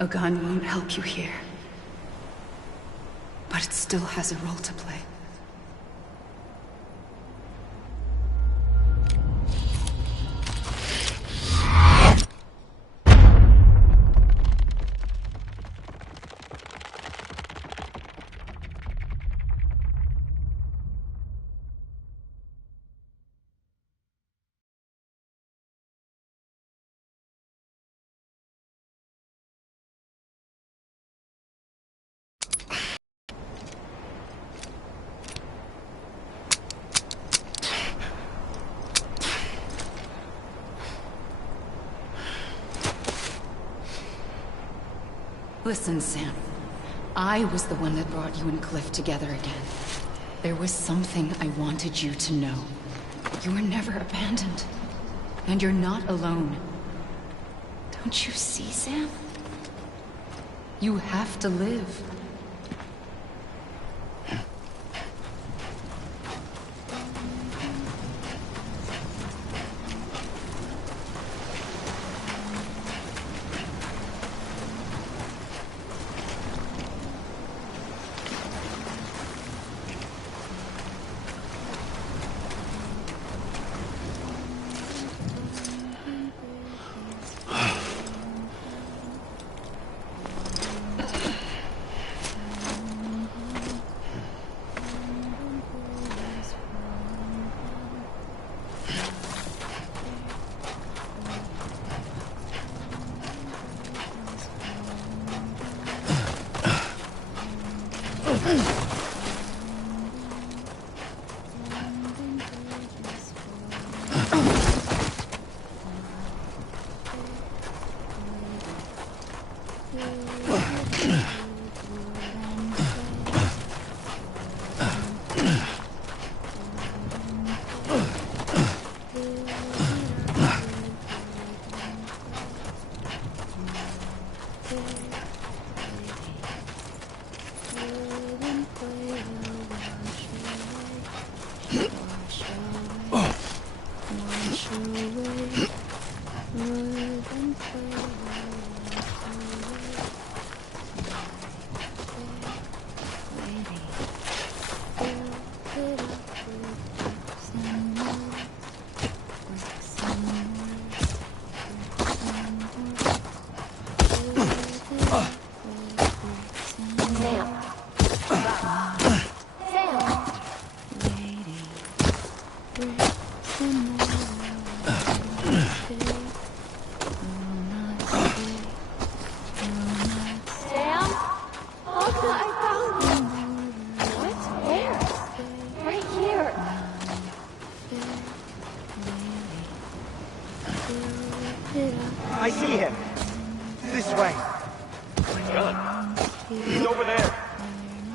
A gun won't help you here. But it still has a role to play. Listen, Sam. I was the one that brought you and Cliff together again. There was something I wanted you to know. You were never abandoned. And you're not alone. Don't you see, Sam? You have to live. I see him. This way. John. He's over there.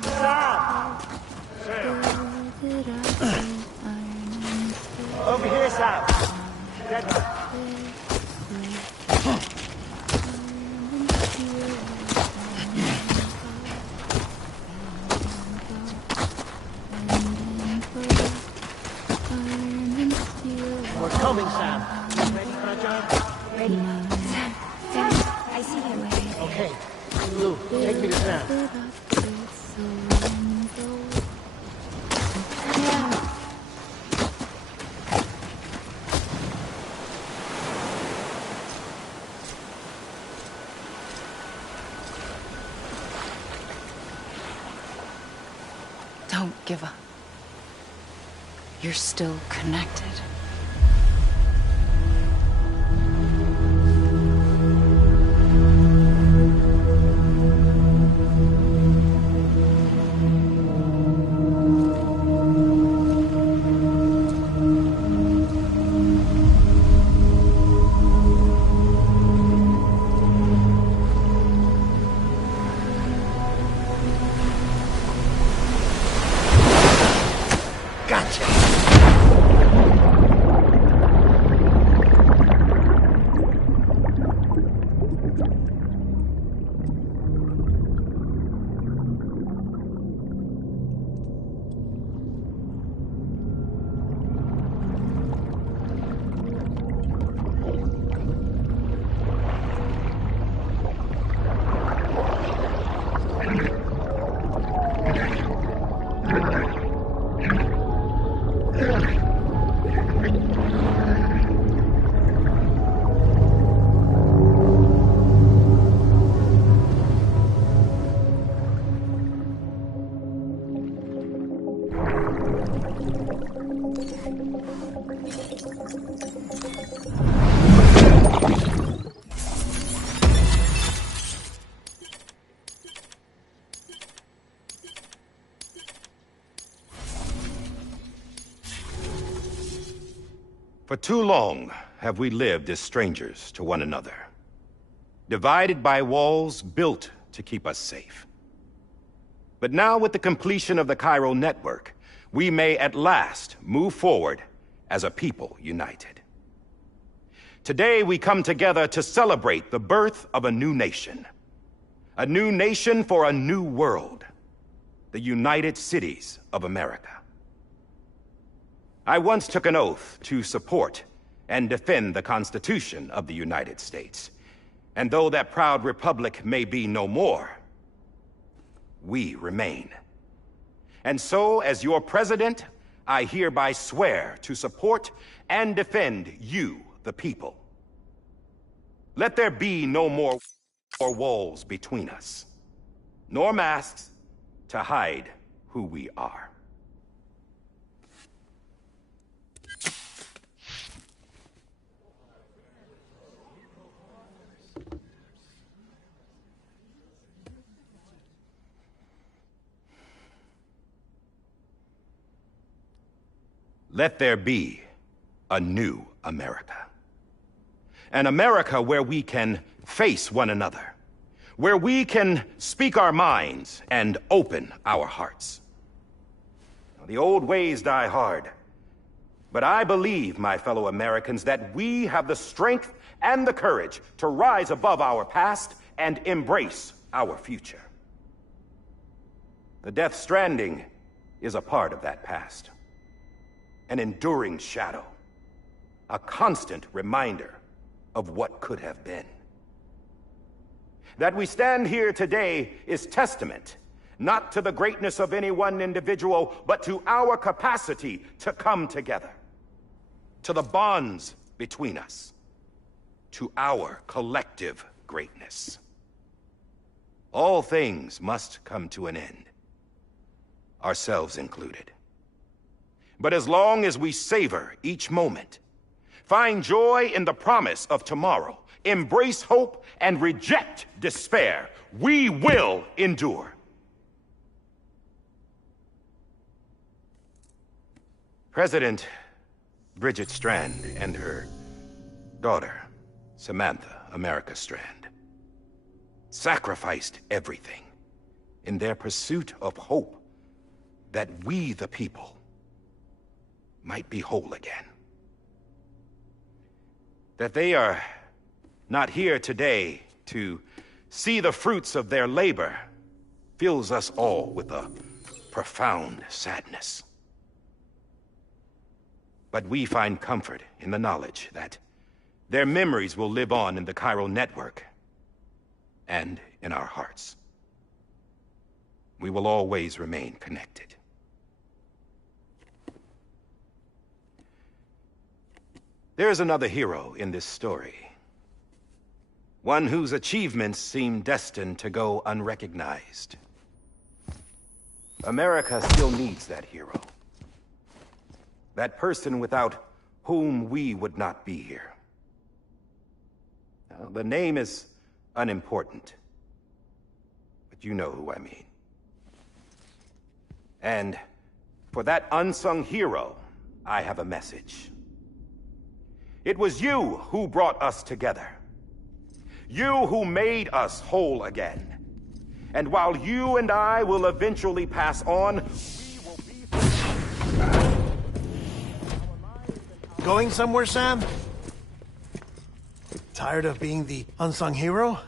Sam! Over here, Sam. Dead man. We're coming, Sam. Ready, Fragile? Ready. Sam, I see him. Okay. Lou, take me to Sam. Don't give up. You're still connected. For too long have we lived as strangers to one another, divided by walls built to keep us safe. But now, with the completion of the Cairo network, we may at last move forward as a people united. Today, we come together to celebrate the birth of a new nation for a new world, the United Cities of America. I once took an oath to support and defend the Constitution of the United States. And though that proud republic may be no more, we remain. And so, as your president, I hereby swear to support and defend you, the people. Let there be no more walls between us, nor masks to hide who we are. Let there be a new America. An America where we can face one another, where we can speak our minds and open our hearts. The old ways die hard, but I believe, my fellow Americans, that we have the strength and the courage to rise above our past and embrace our future. The Death Stranding is a part of that past. An enduring shadow. A constant reminder of what could have been. That we stand here today is testament, not to the greatness of any one individual, but to our capacity to come together. To the bonds between us. To our collective greatness. All things must come to an end. Ourselves included. But as long as we savor each moment, find joy in the promise of tomorrow, embrace hope, and reject despair, we will endure. President Bridget Strand and her daughter, Samantha America Strand, sacrificed everything in their pursuit of hope that we, the people, might be whole again. That they are not here today to see the fruits of their labor fills us all with a profound sadness. But we find comfort in the knowledge that their memories will live on in the chiral network and in our hearts. We will always remain connected. There is another hero in this story. One whose achievements seem destined to go unrecognized. America still needs that hero. That person without whom we would not be here. Now, the name is unimportant, but you know who I mean. And for that unsung hero, I have a message. It was you who brought us together. You who made us whole again. And while you and I will eventually pass on, we will be... Going somewhere, Sam? Tired of being the unsung hero?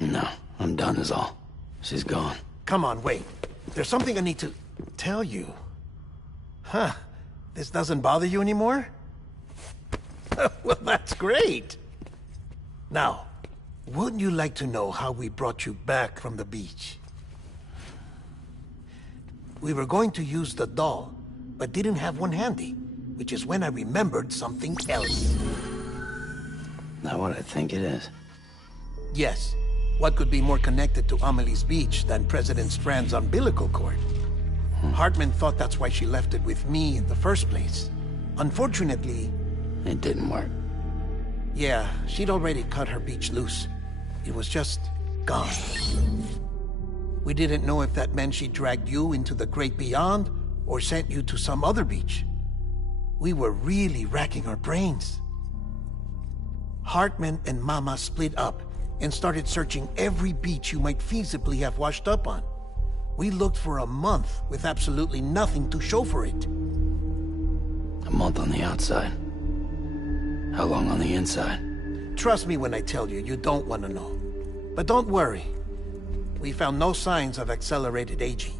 No, I'm done is all. She's gone. Come on, wait. There's something I need to tell you. Huh. This doesn't bother you anymore? Well, that's great. Now, wouldn't you like to know how we brought you back from the beach? We were going to use the doll, but didn't have one handy, which is when I remembered something else. Not what I think it is. Yes. What could be more connected to Amelie's beach than President Strand's umbilical cord? Hartman thought that's why she left it with me in the first place. Unfortunately... It didn't work. Yeah, she'd already cut her beach loose. It was just gone. We didn't know if that meant she dragged you into the great beyond, or sent you to some other beach. We were really racking our brains. Hartman and Mama split up and started searching every beach you might feasibly have washed up on. We looked for a month with absolutely nothing to show for it. A month on the outside. How long on the inside? Trust me when I tell you, you don't want to know. But don't worry. We found no signs of accelerated aging.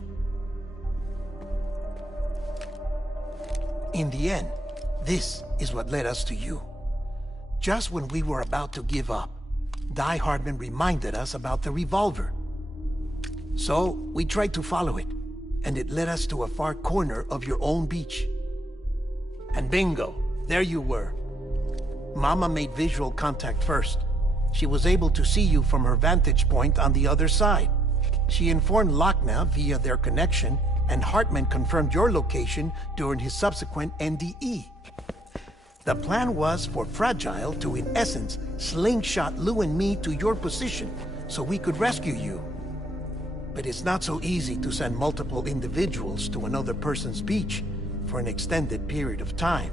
In the end, this is what led us to you. Just when we were about to give up, Die Hartman reminded us about the revolver. So, we tried to follow it, and it led us to a far corner of your own beach. And bingo, there you were. Mama made visual contact first. She was able to see you from her vantage point on the other side. She informed Lochner via their connection, and Hartman confirmed your location during his subsequent NDE. The plan was for Fragile to, in essence, slingshot Lou and me to your position so we could rescue you. But it's not so easy to send multiple individuals to another person's beach, for an extended period of time.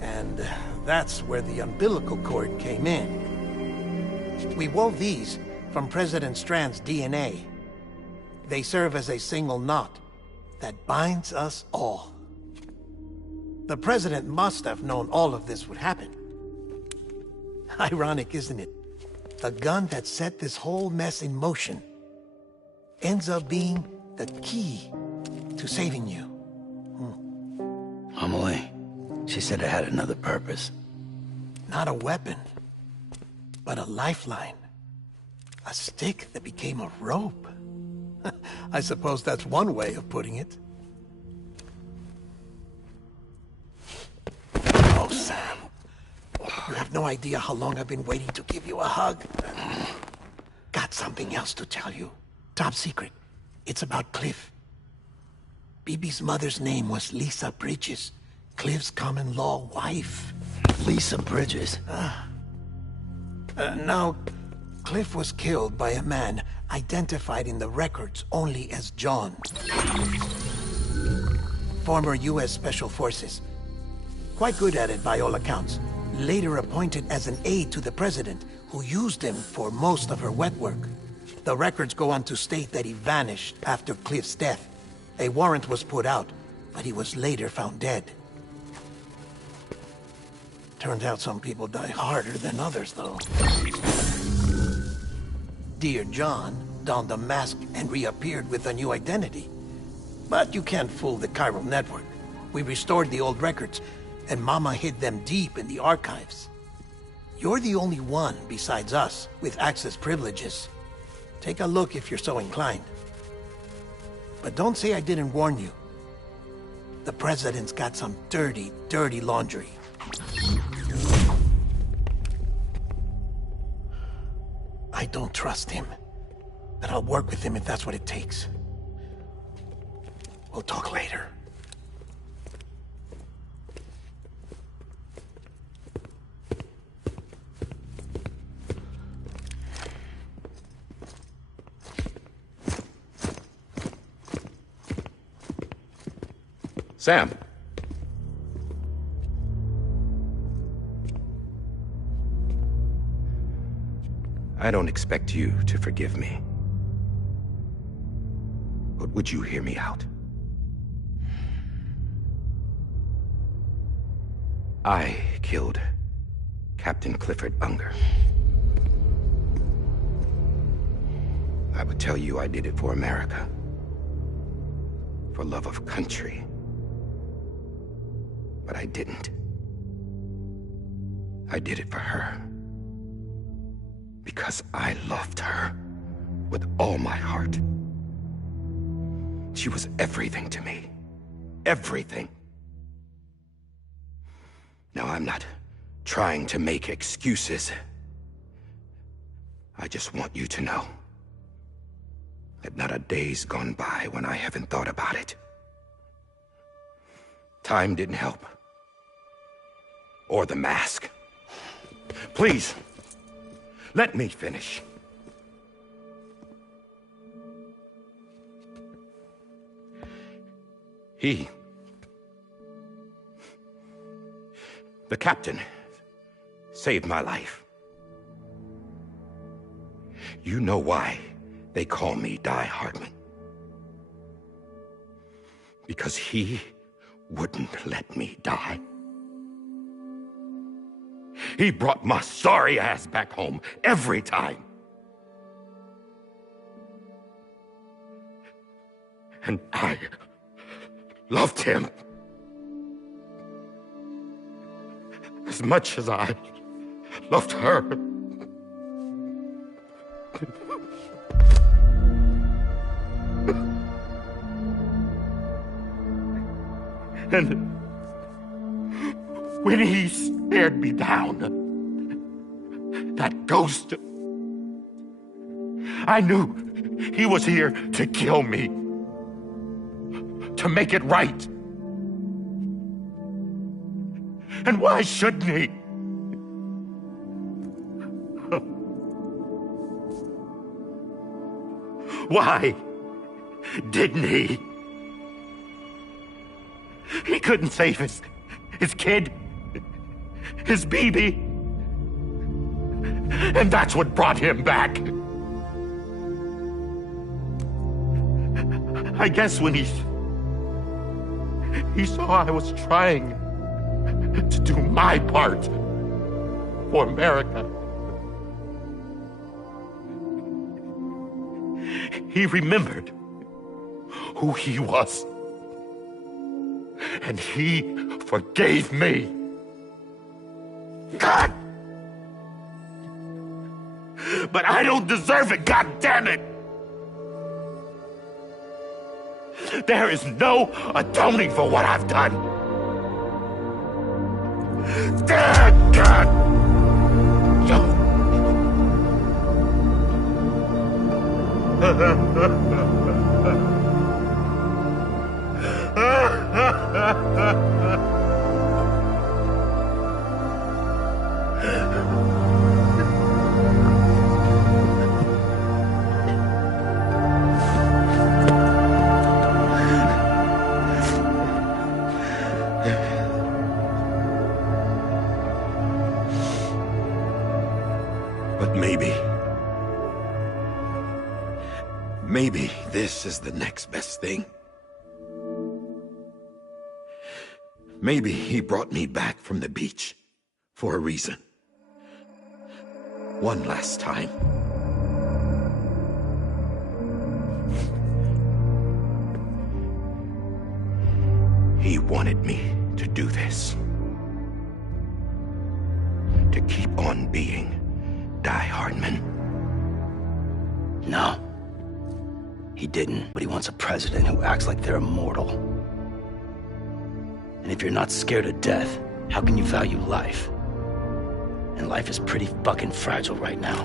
And that's where the umbilical cord came in. We wove these from President Strand's DNA. They serve as a single knot that binds us all. The President must have known all of this would happen. Ironic, isn't it? The gun that set this whole mess in motion ends up being the key to saving you. Amelie, she said it had another purpose. Not a weapon, but a lifeline. A stick that became a rope. I suppose that's one way of putting it. Oh, Sam. You have no idea how long I've been waiting to give you a hug. Got something else to tell you. Top secret. It's about Cliff. Bibi's mother's name was Lisa Bridges, Cliff's common-law wife. Lisa Bridges? Now, Cliff was killed by a man identified in the records only as John. Former U.S. Special Forces. Quite good at it by all accounts. Later appointed as an aide to the president, who used him for most of her wet work. The records go on to state that he vanished after Cliff's death. A warrant was put out, but he was later found dead. Turned out some people die harder than others, though. Dear John donned a mask and reappeared with a new identity. But you can't fool the chiral network. We restored the old records, and Mama hid them deep in the archives. You're the only one, besides us, with access privileges. Take a look if you're so inclined. But don't say I didn't warn you. The President's got some dirty, dirty laundry. I don't trust him, but I'll work with him if that's what it takes. We'll talk later. Sam. I don't expect you to forgive me. But would you hear me out? I killed Captain Clifford Unger. I would tell you I did it for America. For love of country. But I didn't. I did it for her. Because I loved her with all my heart. She was everything to me. Everything. Now, I'm not trying to make excuses. I just want you to know that not a day's gone by when I haven't thought about it. Time didn't help. Or the mask. Please, let me finish. The captain, saved my life. You know why they call me Die Hardman. Because he wouldn't let me die. He brought my sorry ass back home every time. And I loved him as much as I loved her. And when he stared me down, that ghost, I knew he was here to kill me, to make it right. And why shouldn't he? Why didn't he? He couldn't save his kid, his baby. And that's what brought him back. I guess when he saw I was trying to do my part for America, he remembered who he was. And he forgave me. God! But I don't deserve it, God damn it! There is no atoning for what I've done. God! But maybe this is the next best thing. Maybe he brought me back from the beach for a reason. One last time. He wanted me to do this. To keep on being Die-Hardman. No. He didn't, but he wants a president who acts like they're immortal. And if you're not scared of death, how can you value life? And life is pretty fucking fragile right now.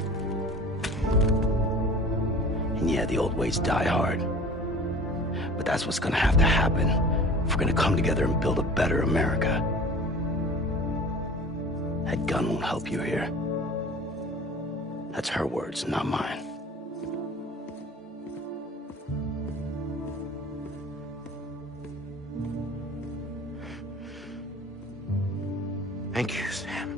And yeah, the old ways die hard. But that's what's gonna have to happen if we're gonna come together and build a better America. That gun won't help you here. That's her words, not mine. Thank you, Sam.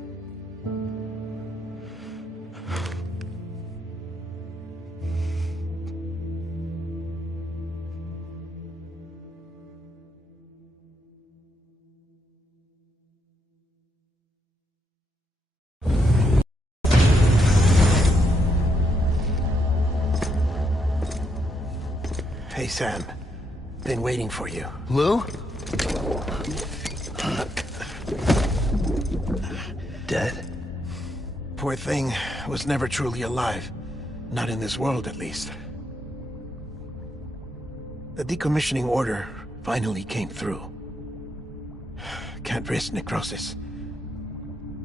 Hey, Sam. Been waiting for you. Lou? Dead? Poor thing was never truly alive. Not in this world, at least. The decommissioning order finally came through. Can't risk necrosis.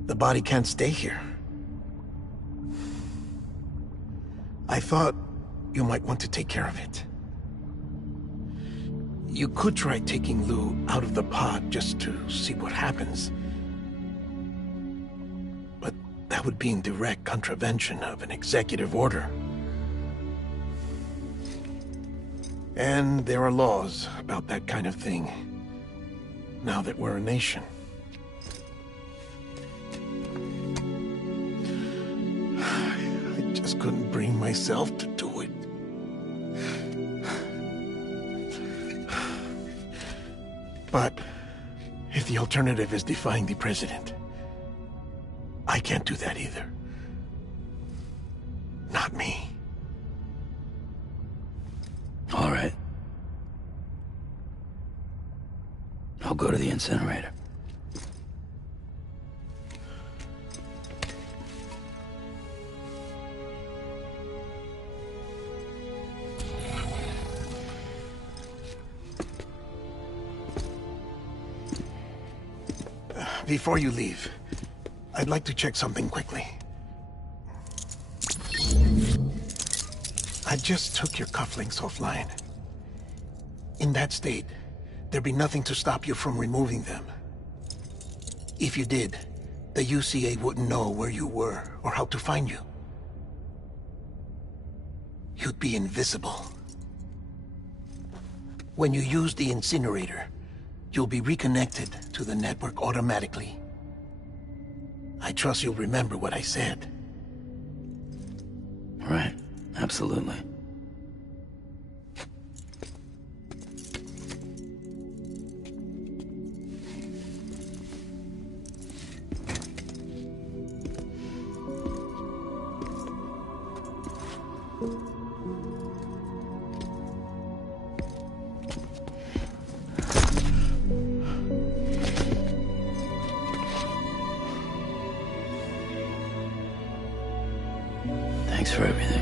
The body can't stay here. I thought you might want to take care of it. You could try taking Lou out of the pod just to see what happens. But that would be in direct contravention of an executive order. And there are laws about that kind of thing, now that we're a nation. I just couldn't bring myself to do it. But if the alternative is defying the president, I can't do that either. Not me. All right. I'll go to the incinerator. Before you leave, I'd like to check something quickly. I just took your cufflinks offline. In that state, there'd be nothing to stop you from removing them. If you did, the UCA wouldn't know where you were or how to find you. You'd be invisible. When you use the incinerator, You'll be reconnected to the network automatically. I trust you'll remember what I said. Right. Absolutely. Thanks for everything.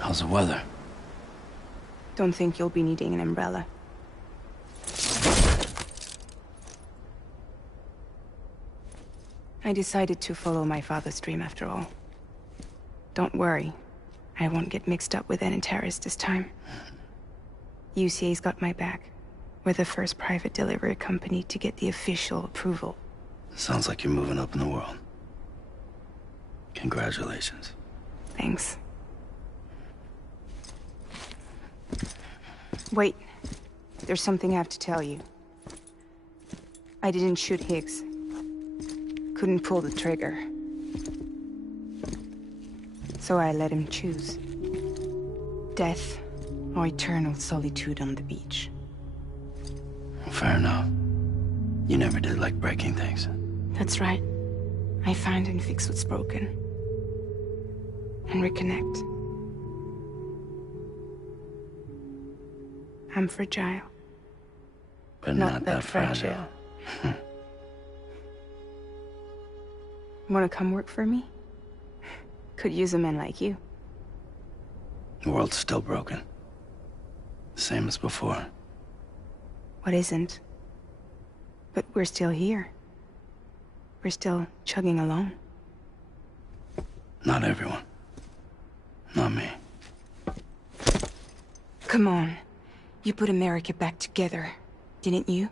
How's the weather? Don't think you'll be needing an umbrella. I decided to follow my father's dream after all. Don't worry. I won't get mixed up with any terrorists this time. UCA's got my back. We're the first private delivery company to get the official approval. Sounds like you're moving up in the world. Congratulations. Thanks. Wait. There's something I have to tell you. I didn't shoot Higgs. Couldn't pull the trigger. So I let him choose. Death or eternal solitude on the beach. Fair enough. You never did like breaking things. That's right. I find and fix what's broken. And reconnect. I'm fragile. But not that fragile. Wanna come work for me? Could use a man like you. The world's still broken. Same as before. What isn't? But we're still here. We're still chugging along. Not everyone. Not me. Come on. You put America back together, didn't you?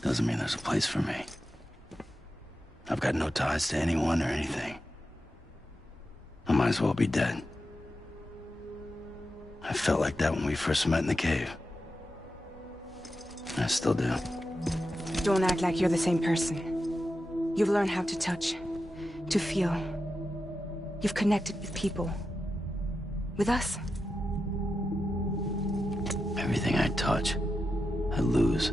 Doesn't mean there's a place for me. I've got no ties to anyone or anything. I might as well be dead. I felt like that when we first met in the cave. I still do. Don't act like you're the same person. You've learned how to touch, to feel. You've connected with people. With us. Everything I touch, I lose.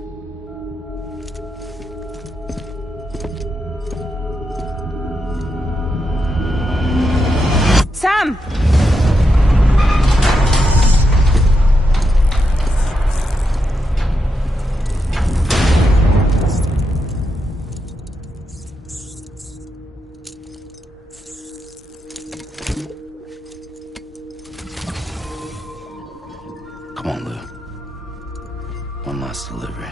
Sam! Come on, Lou. One last delivery.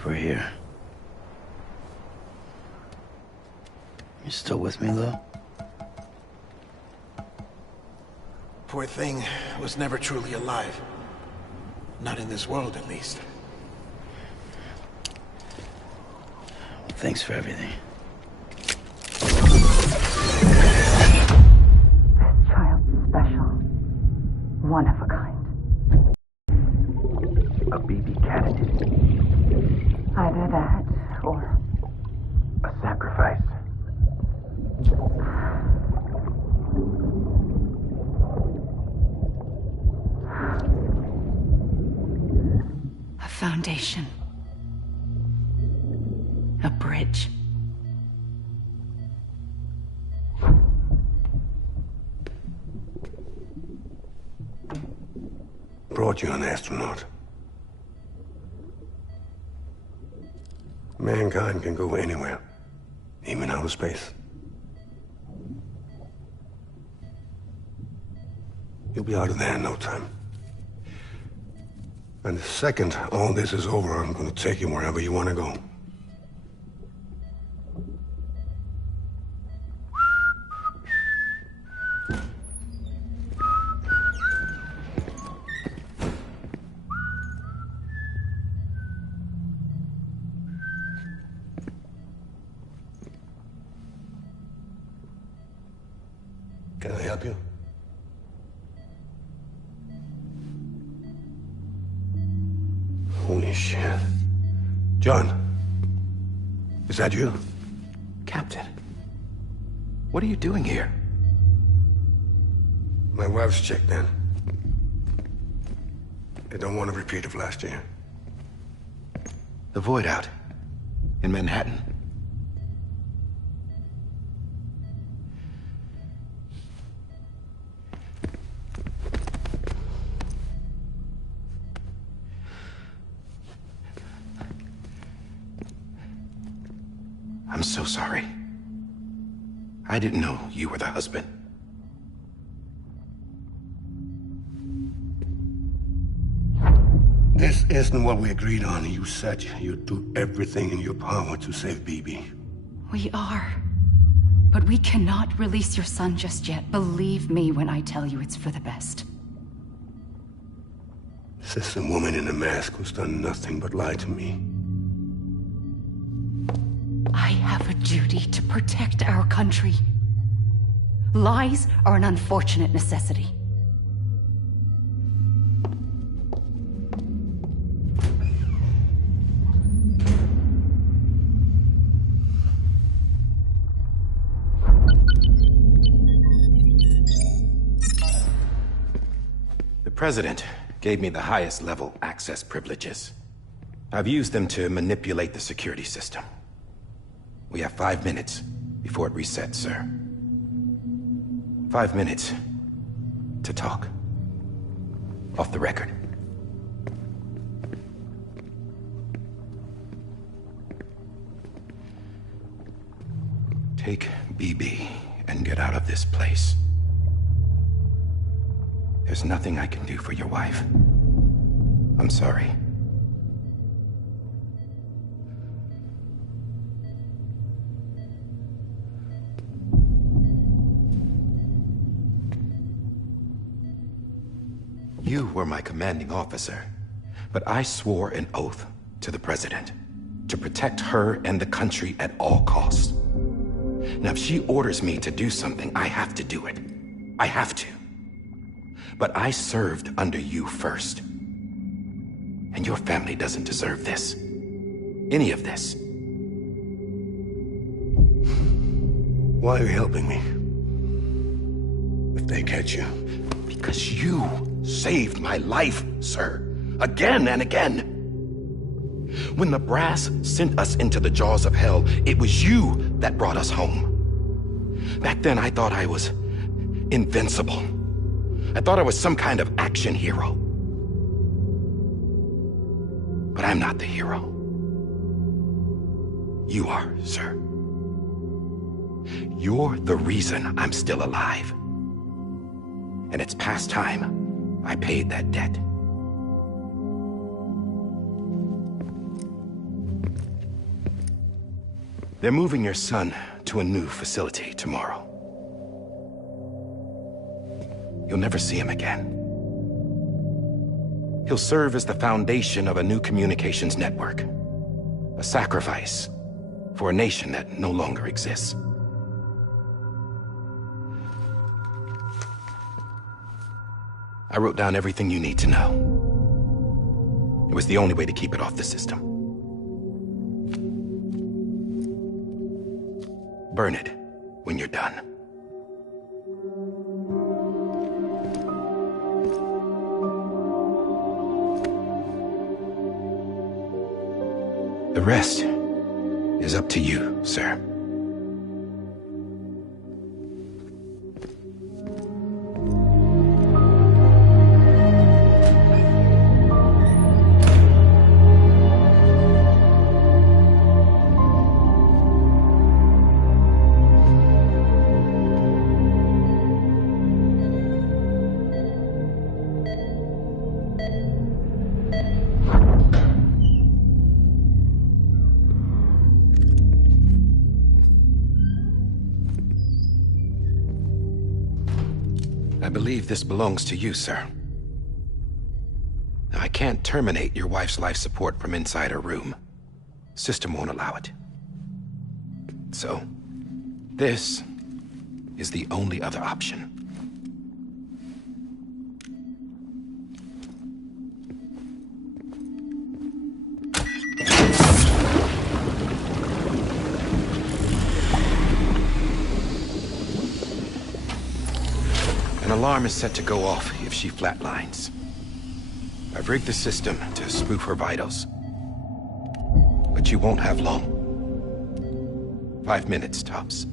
guess we're here. You still with me, Lou? Poor thing was never truly alive. Not in this world, at least. Thanks for everything. Child special. One of a kind. A BB candidate. Either that, or a sacrifice. A foundation. A bridge. Brought you an astronaut. Mankind can go anywhere, even outer space. You'll be out of there in no time. And the second all this is over, I'm gonna take you wherever you want to go. Can I help you? Holy shit. John, is that you? Captain, what are you doing here? My wife's checked in. They don't want a repeat of last year. The void out in Manhattan. I'm so sorry. I didn't know you were the husband. This isn't what we agreed on. You said you'd do everything in your power to save BB. We are. But we cannot release your son just yet. Believe me when I tell you it's for the best. This is a woman in a mask who's done nothing but lie to me. I have a duty to protect our country. Lies are an unfortunate necessity. The President gave me the highest level access privileges. I've used them to manipulate the security system. We have 5 minutes before it resets, sir. 5 minutes to talk. Off the record. Take BB and get out of this place. There's nothing I can do for your wife. I'm sorry. You were my commanding officer, but I swore an oath to the President to protect her and the country at all costs. Now, if she orders me to do something, I have to do it. I have to. But I served under you first. And your family doesn't deserve this. Any of this. Why are you helping me? If they catch you. Because you saved my life, sir. Again and again. When the brass sent us into the jaws of hell, it was you that brought us home. Back then, I thought I was invincible. I thought I was some kind of action hero. But I'm not the hero. You are, sir. You're the reason I'm still alive. And it's past time I paid that debt. They're moving your son to a new facility tomorrow. You'll never see him again. He'll serve as the foundation of a new communications network. A sacrifice for a nation that no longer exists. I wrote down everything you need to know. It was the only way to keep it off the system. Burn it when you're done. The rest is up to you, sir. I believe this belongs to you, sir. Now, I can't terminate your wife's life support from inside her room. System won't allow it. So, this is the only other option. An alarm is set to go off if she flatlines. I've rigged the system to spoof her vitals. But you won't have long. 5 minutes, tops.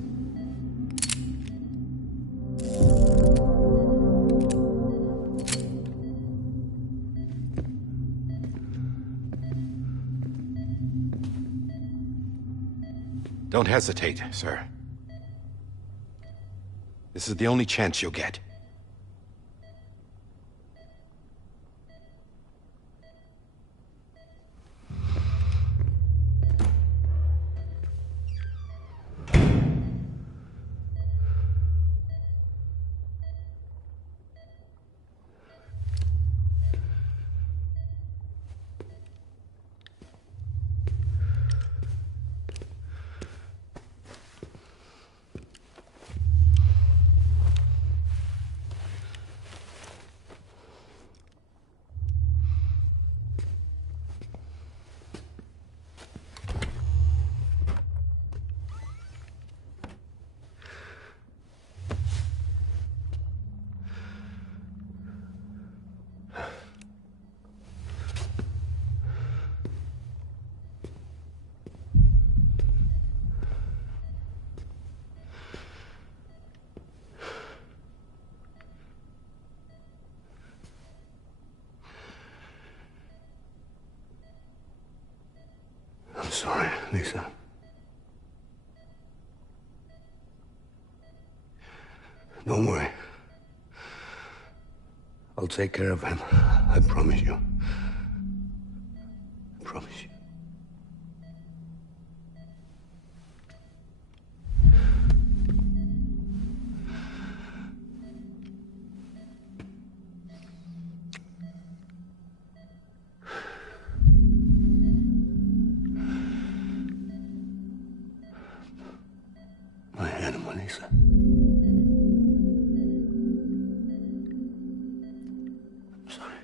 Don't hesitate, sir. This is the only chance you'll get. I'm sorry, Lisa. Don't worry. I'll take care of him. I promise you. I promise you. My animal, Lisa. I'm sorry.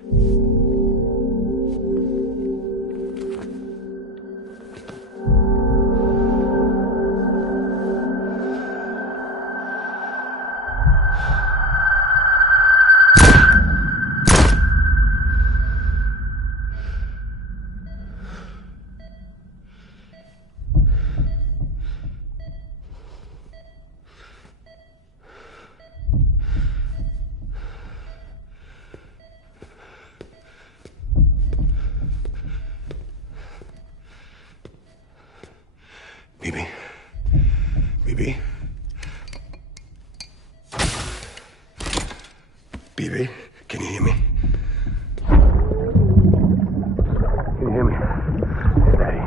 Bibi. Bibi. Bibi, can you hear me? Can you hear me? It's Daddy.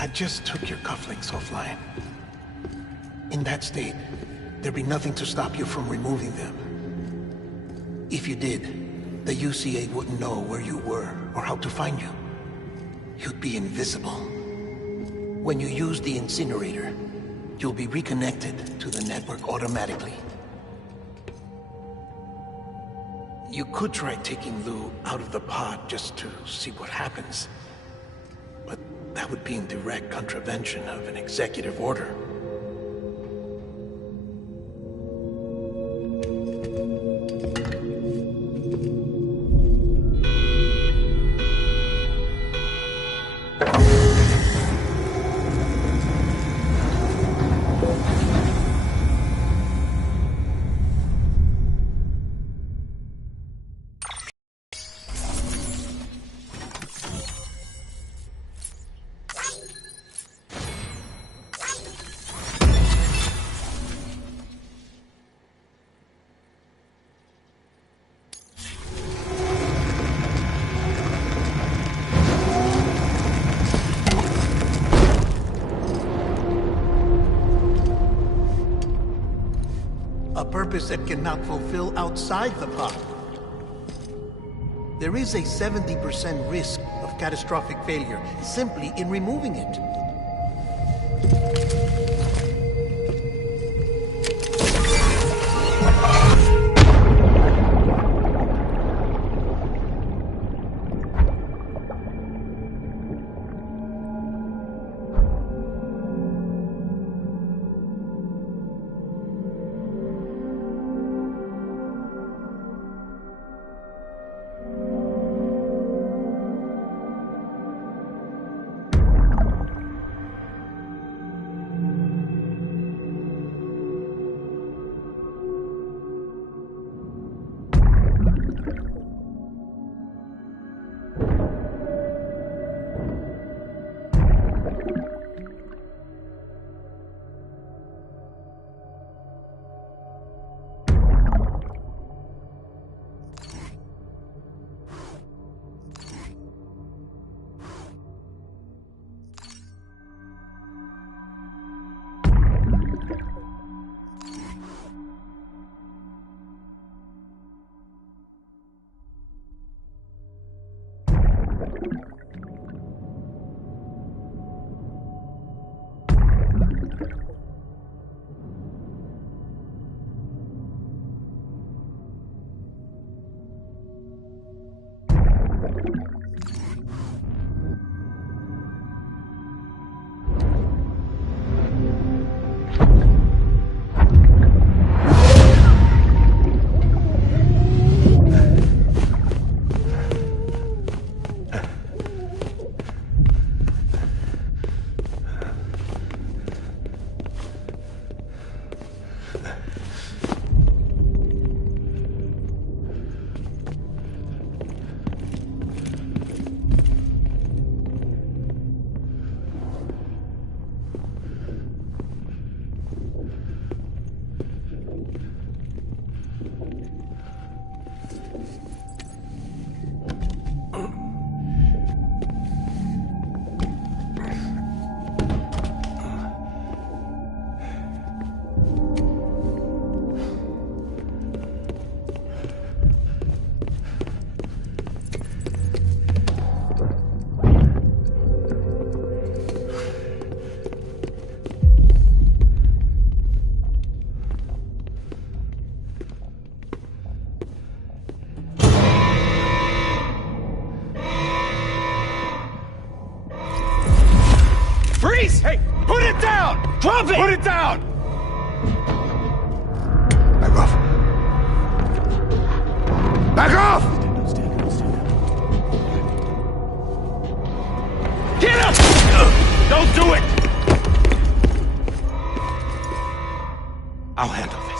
I just took your cufflinks offline. In that state, there'd be nothing to stop you from removing them. If you did, the UCA wouldn't know where you were or how to find you. You'd be invisible. When you use the incinerator, you'll be reconnected to the network automatically. You could try taking Lou out of the pod just to see what happens. But that would be in direct contravention of an executive order. A purpose that cannot fulfill outside the pod. There is a 70% risk of catastrophic failure simply in removing it. Drop it! Put it down! Back off. Back off! Get him! Don't do it! I'll handle this.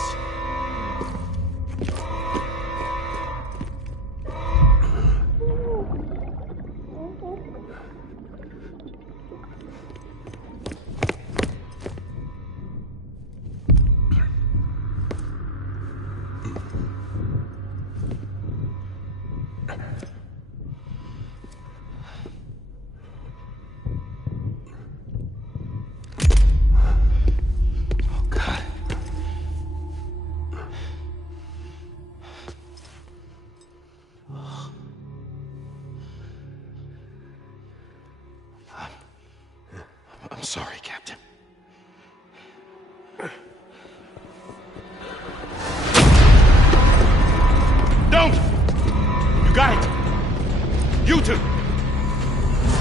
sorry, Captain. Don't! You got it! You two!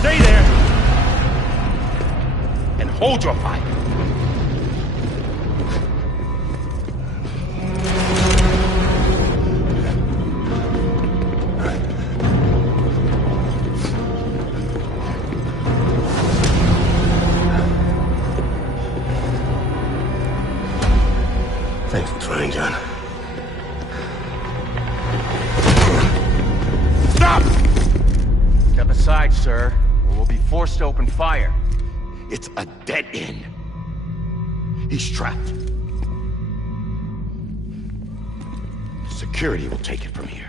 Stay there! And hold your fire! Thanks for trying, John. Stop! Step aside, sir, or we'll be forced to open fire. It's a dead end. He's trapped. Security will take it from here.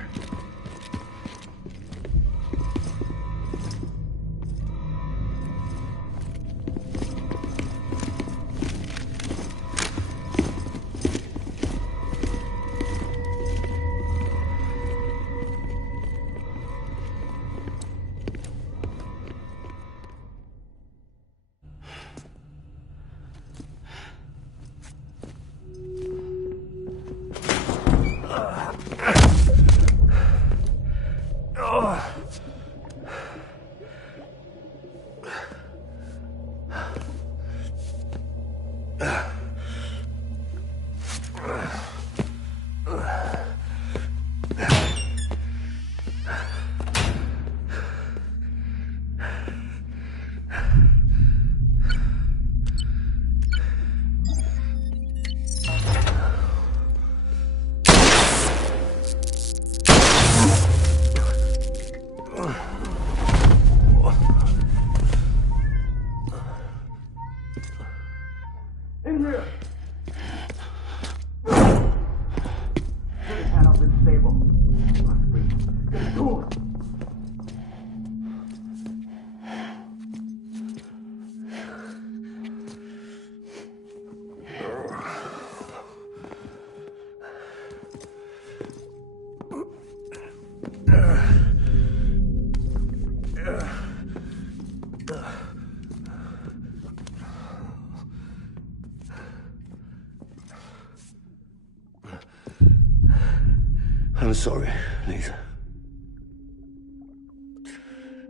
I'm sorry, Lisa.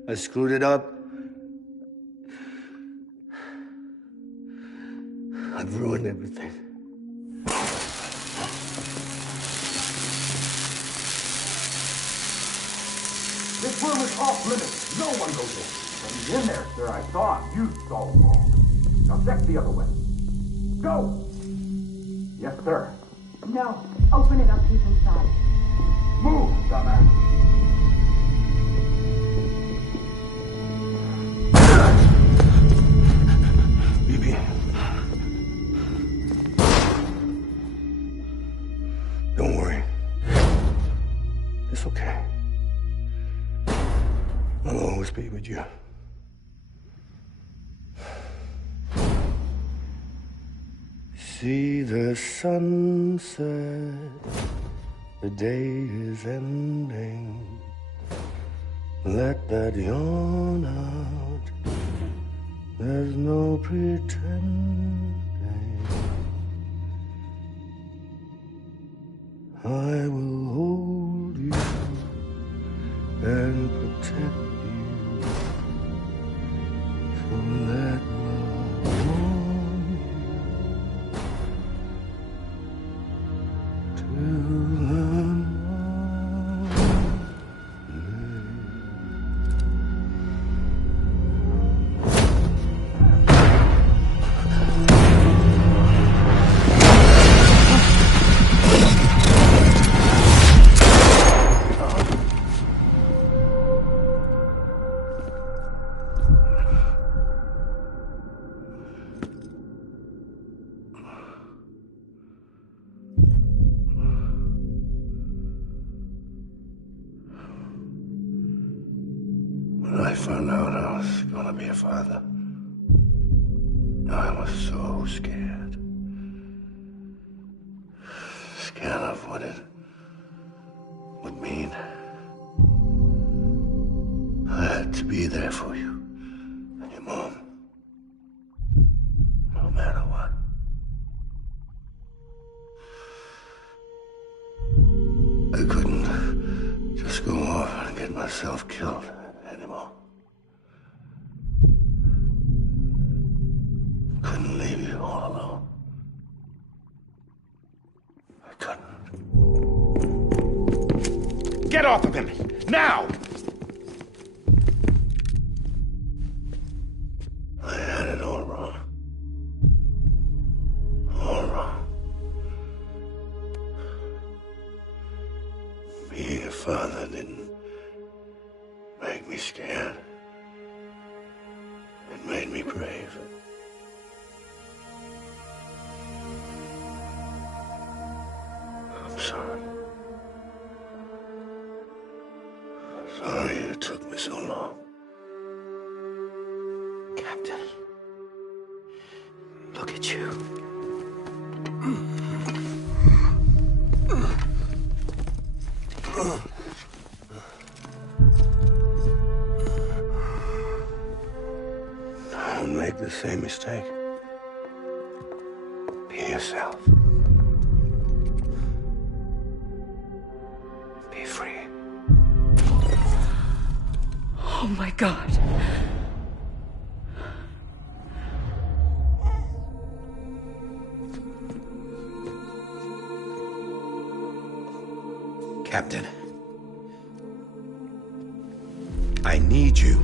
I screwed it up. I've ruined everything. This room is off limits. No one goes in. When he's in there, sir, I thought you saw wrong. Now check the other way. Go! Yes, sir. No. Open it up. He's inside. Move, dumbass. Bibi. Don't worry. It's okay. I'll always be with you. See the sunset. The day is ending. Let that yawn out. There's no pretending. I will hold you and protect you. So let love warm you till When I found out I was gonna be a father, I was so scared. Scared of what it would mean. I had to be there for you and your mom. myself killed anymore. Couldn't leave you all alone. I couldn't. Get off of him! Now! I had it all wrong. All wrong. Being a father didn't make me scared. It made me brave. I'm sorry. Sorry it took me so long. Captain, look at you. Don't make the same mistake. Be yourself. Be free. Oh my God. Captain, I need you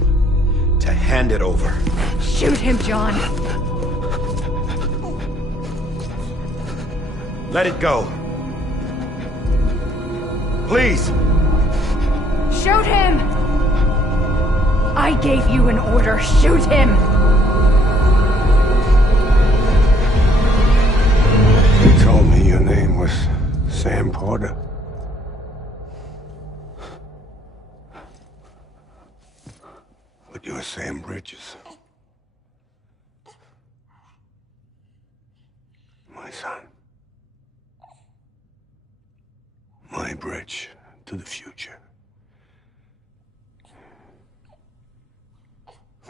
to hand it over. Shoot him, John. Let it go. Please. Shoot him! I gave you an order. Shoot him! You told me your name was Sam Porter. But you're Sam Bridges. My son. My bridge to the future.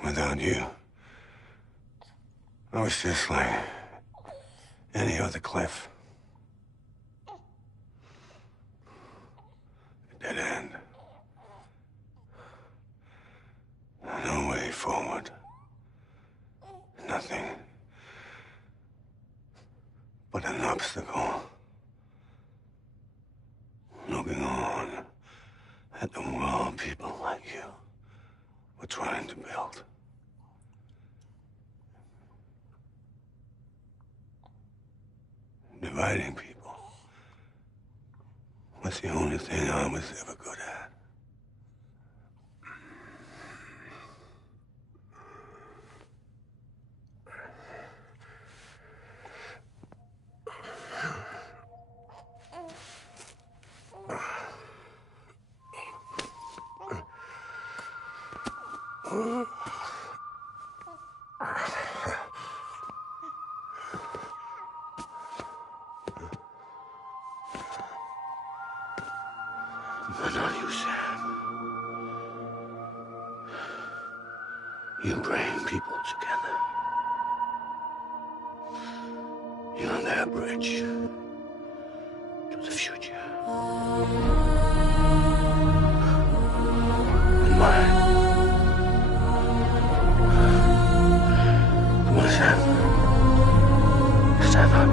Without you, I was just like any other Cliff. A dead end. No way forward. Nothing but an obstacle. Looking on at the world people like you were trying to build. Dividing people was the only thing I was ever good at. But not you, Sam. You bring people together. You're their bridge to the future. And mine. Come on, Sam. Stand up.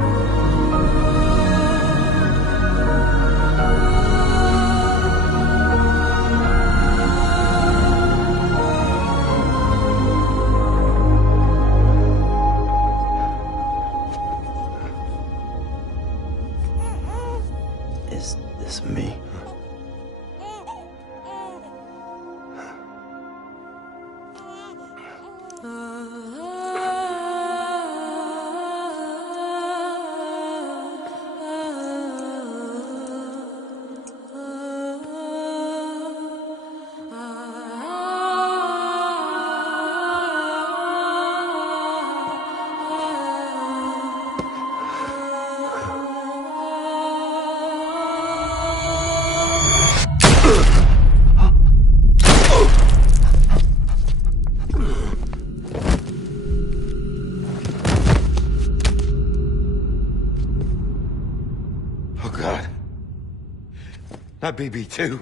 Is this me? Oh, God. Not BB2.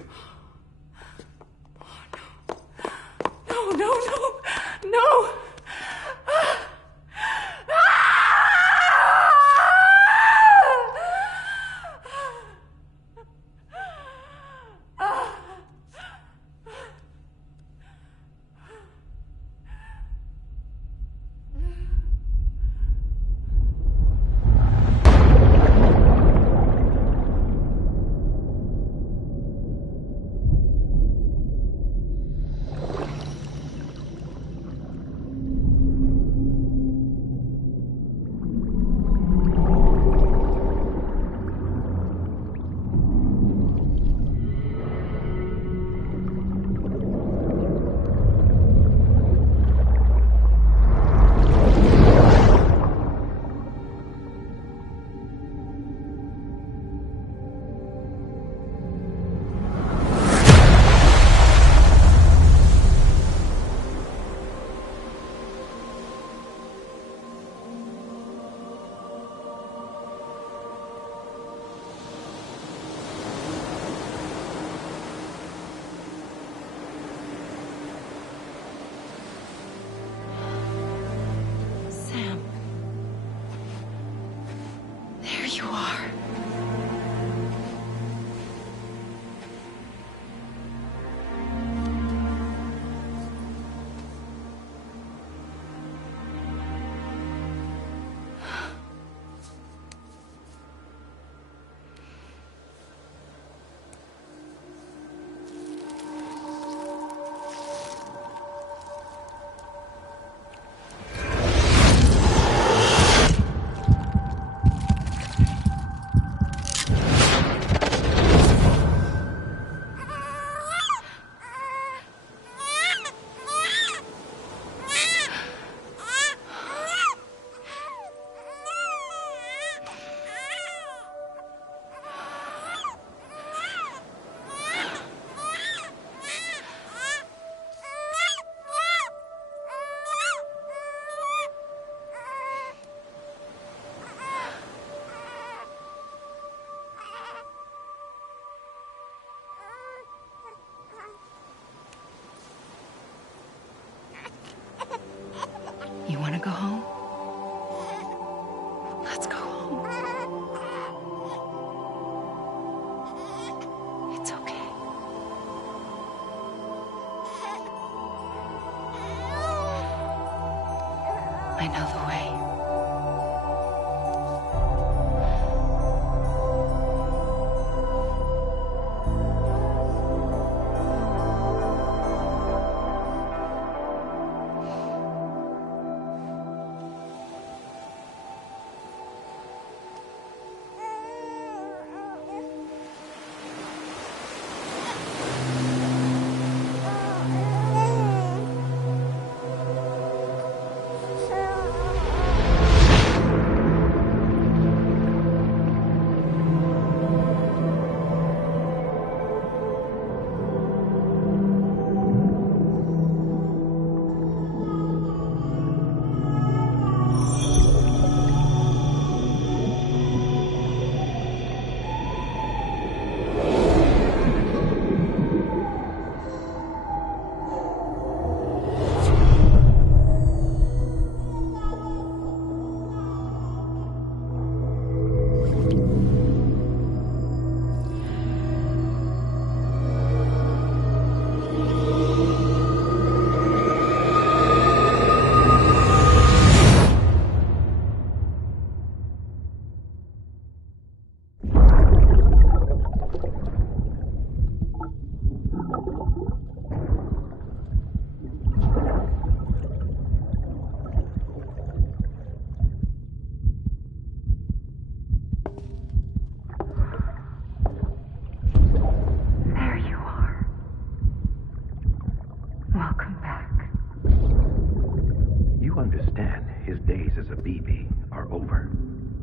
I know the way.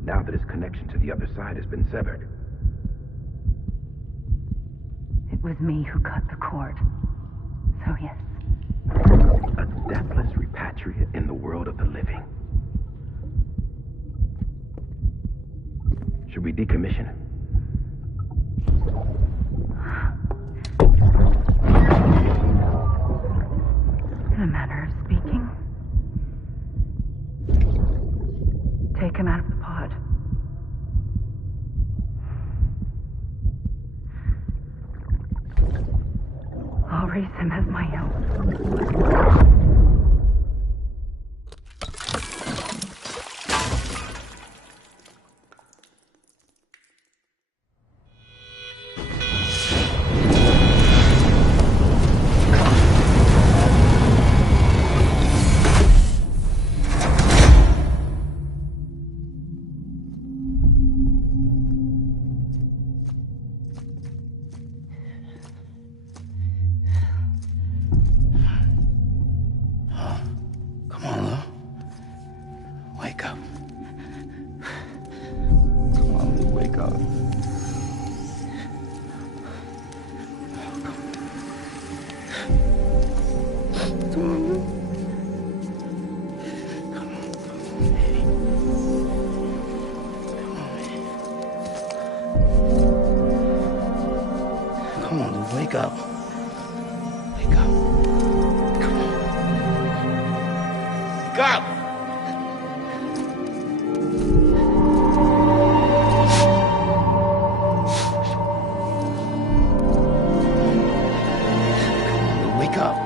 Now that his connection to the other side has been severed. It was me who cut the cord. So yes. A deathless repatriate in the world of the living. Should we decommission him? In a manner of speaking. Take him out of the pod. I'll raise him as my own. Wake up. Wake up. Come on. Wake up! Wake up.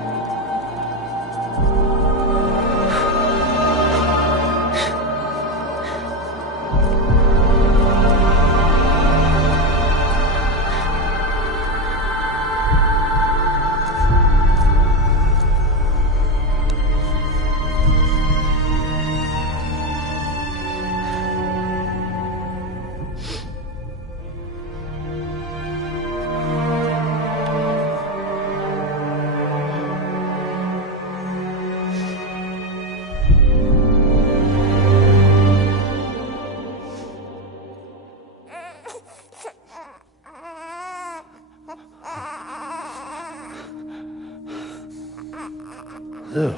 Ew.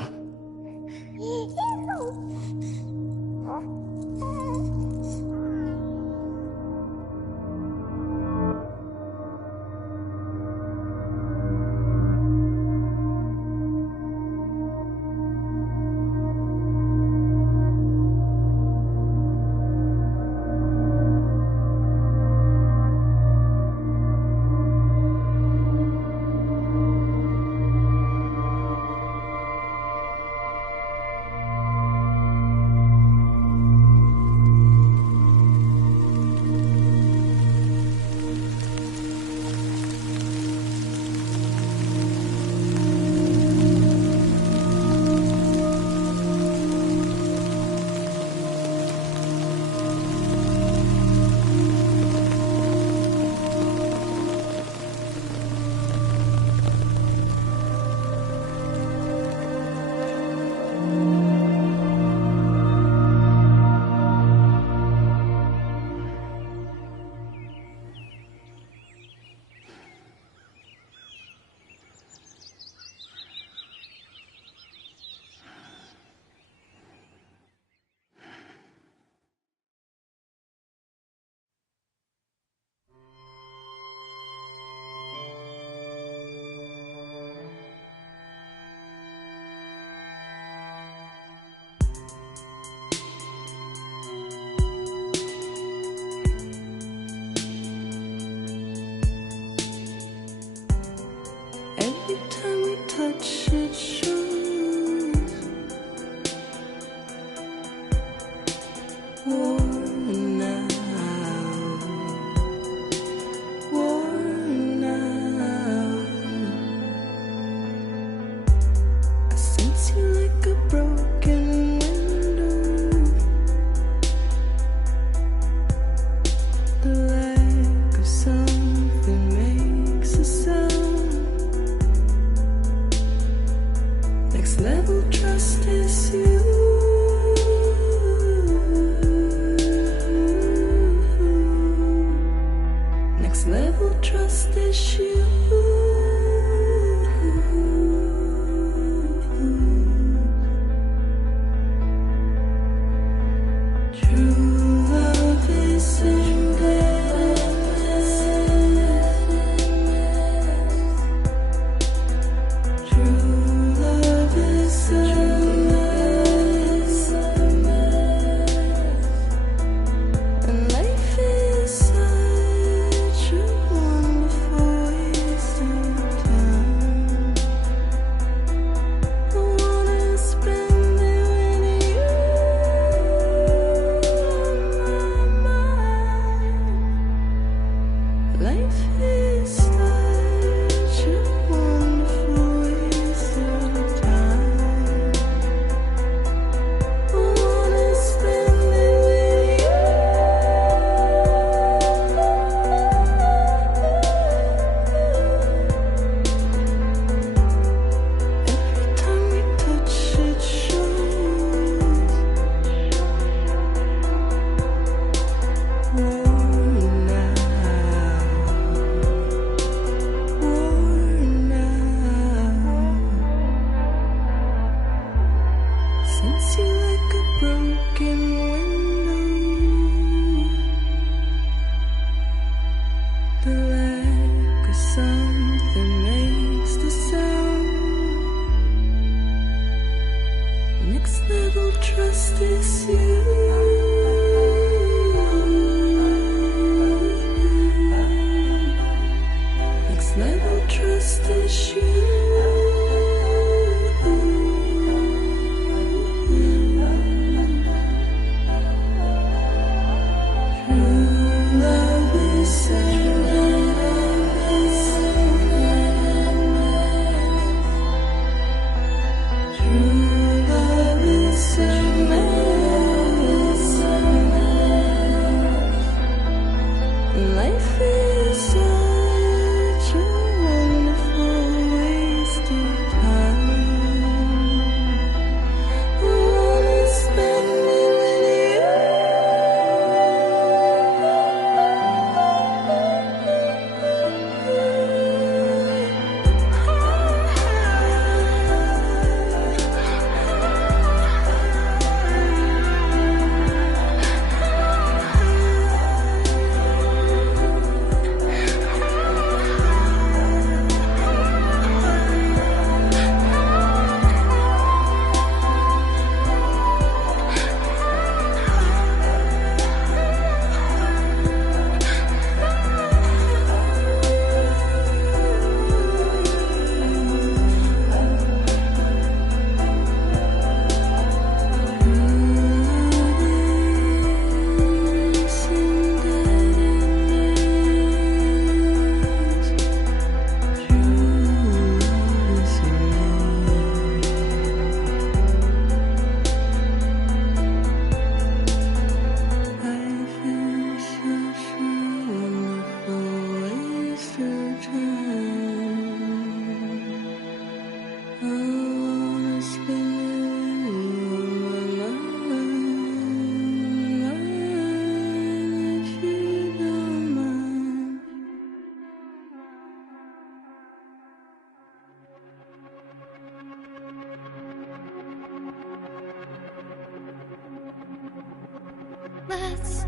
Let's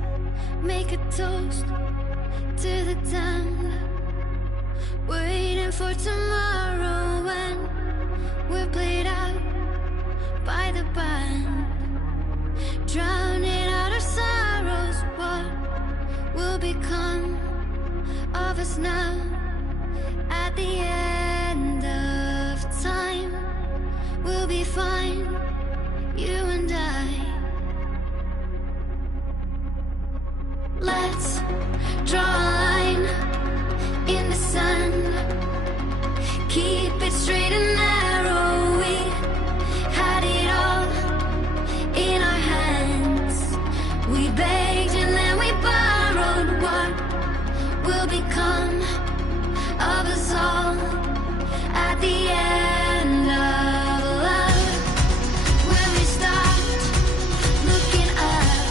make a toast to the time waiting for tomorrow when we're played out by the band, drowning out our sorrows. What will become of us now at the end of time? We'll be fine, you and I. Let's draw a line in the sun. Keep it straight and narrow. We had it all in our hands. We begged and then we borrowed. What will become of us all at the end of love? When we stopped looking up,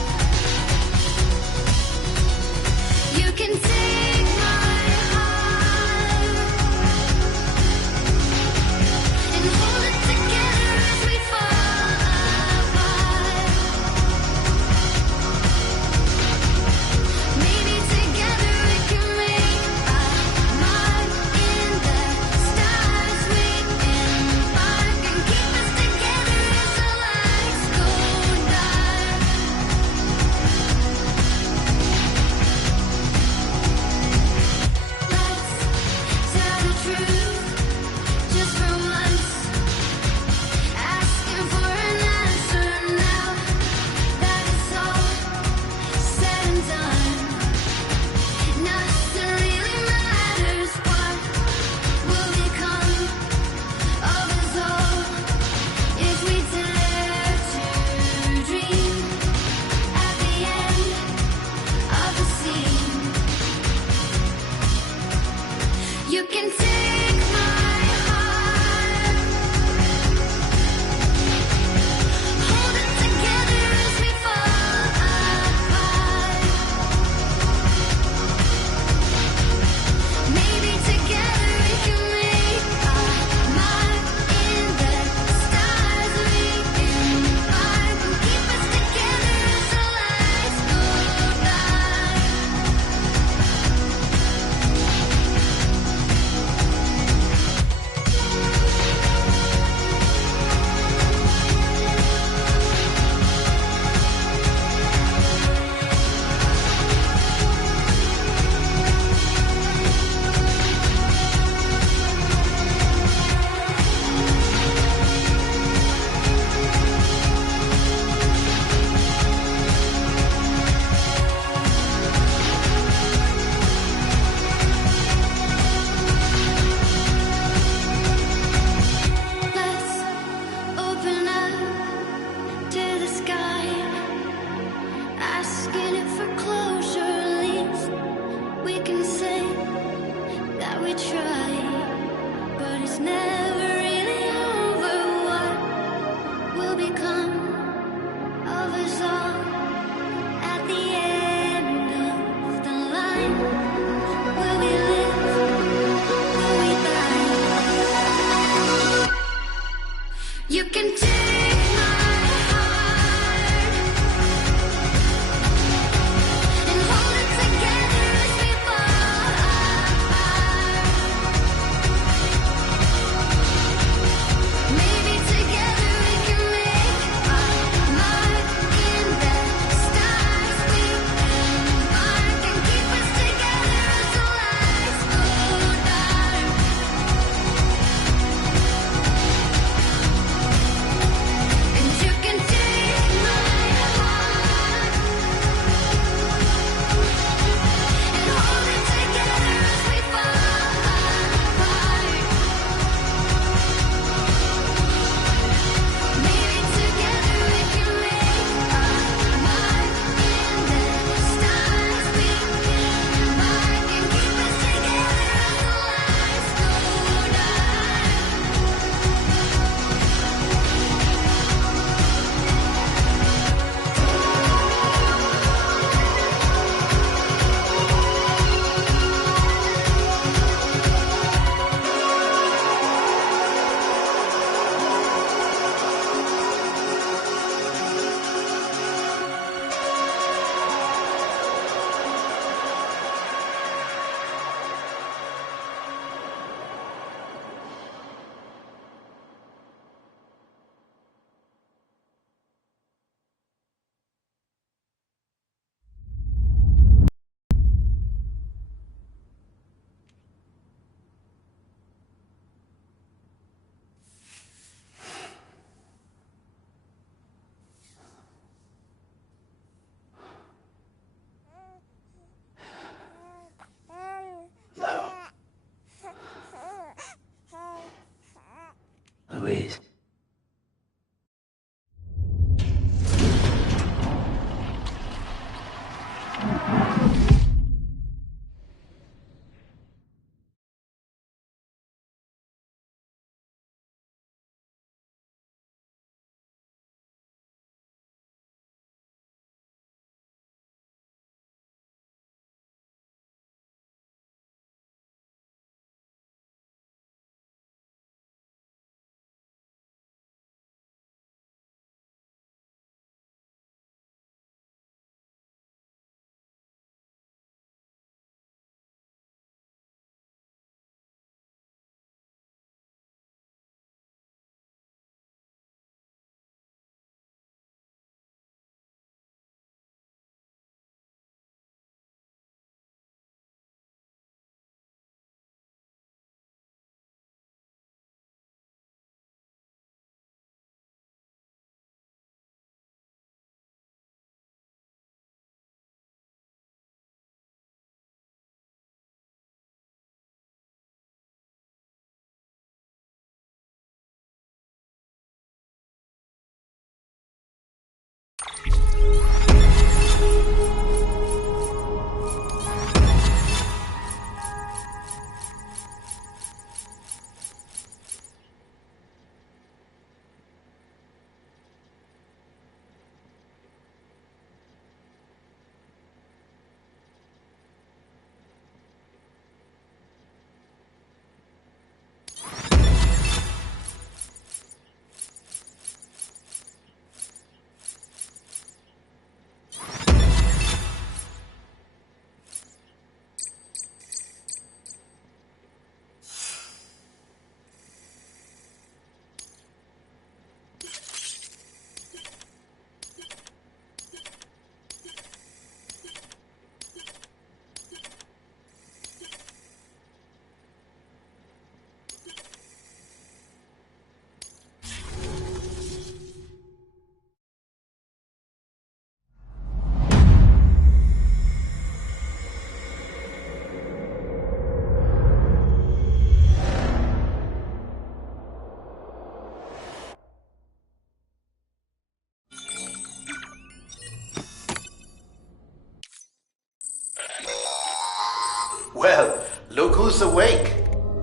Well, look who's awake.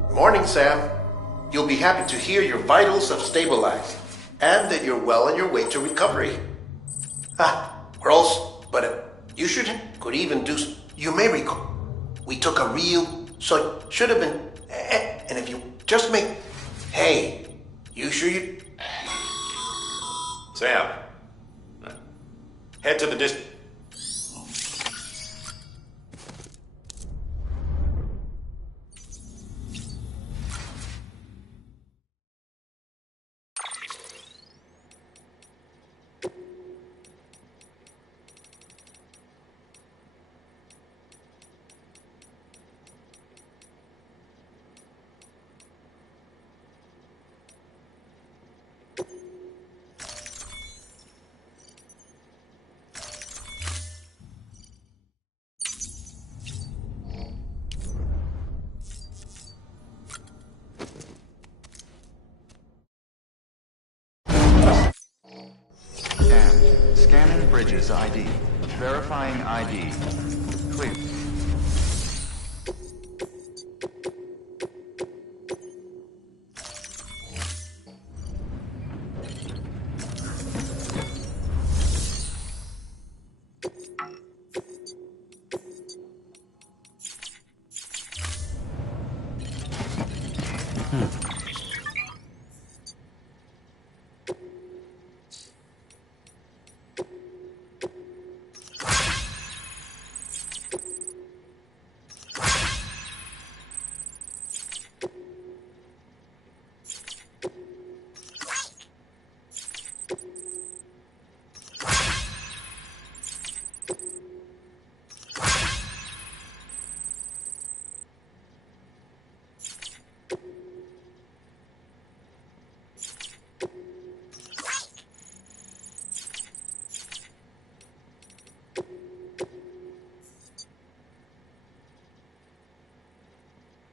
Morning, Sam. You'll be happy to hear your vitals have stabilized, and that you're well on your way to recovery. Girls, but you could even do... You may recall, we took a real... So it should have been... And if you just make... Hey, you sure you... Sam, head to the Scanning Bridges ID. Verifying ID. Clear.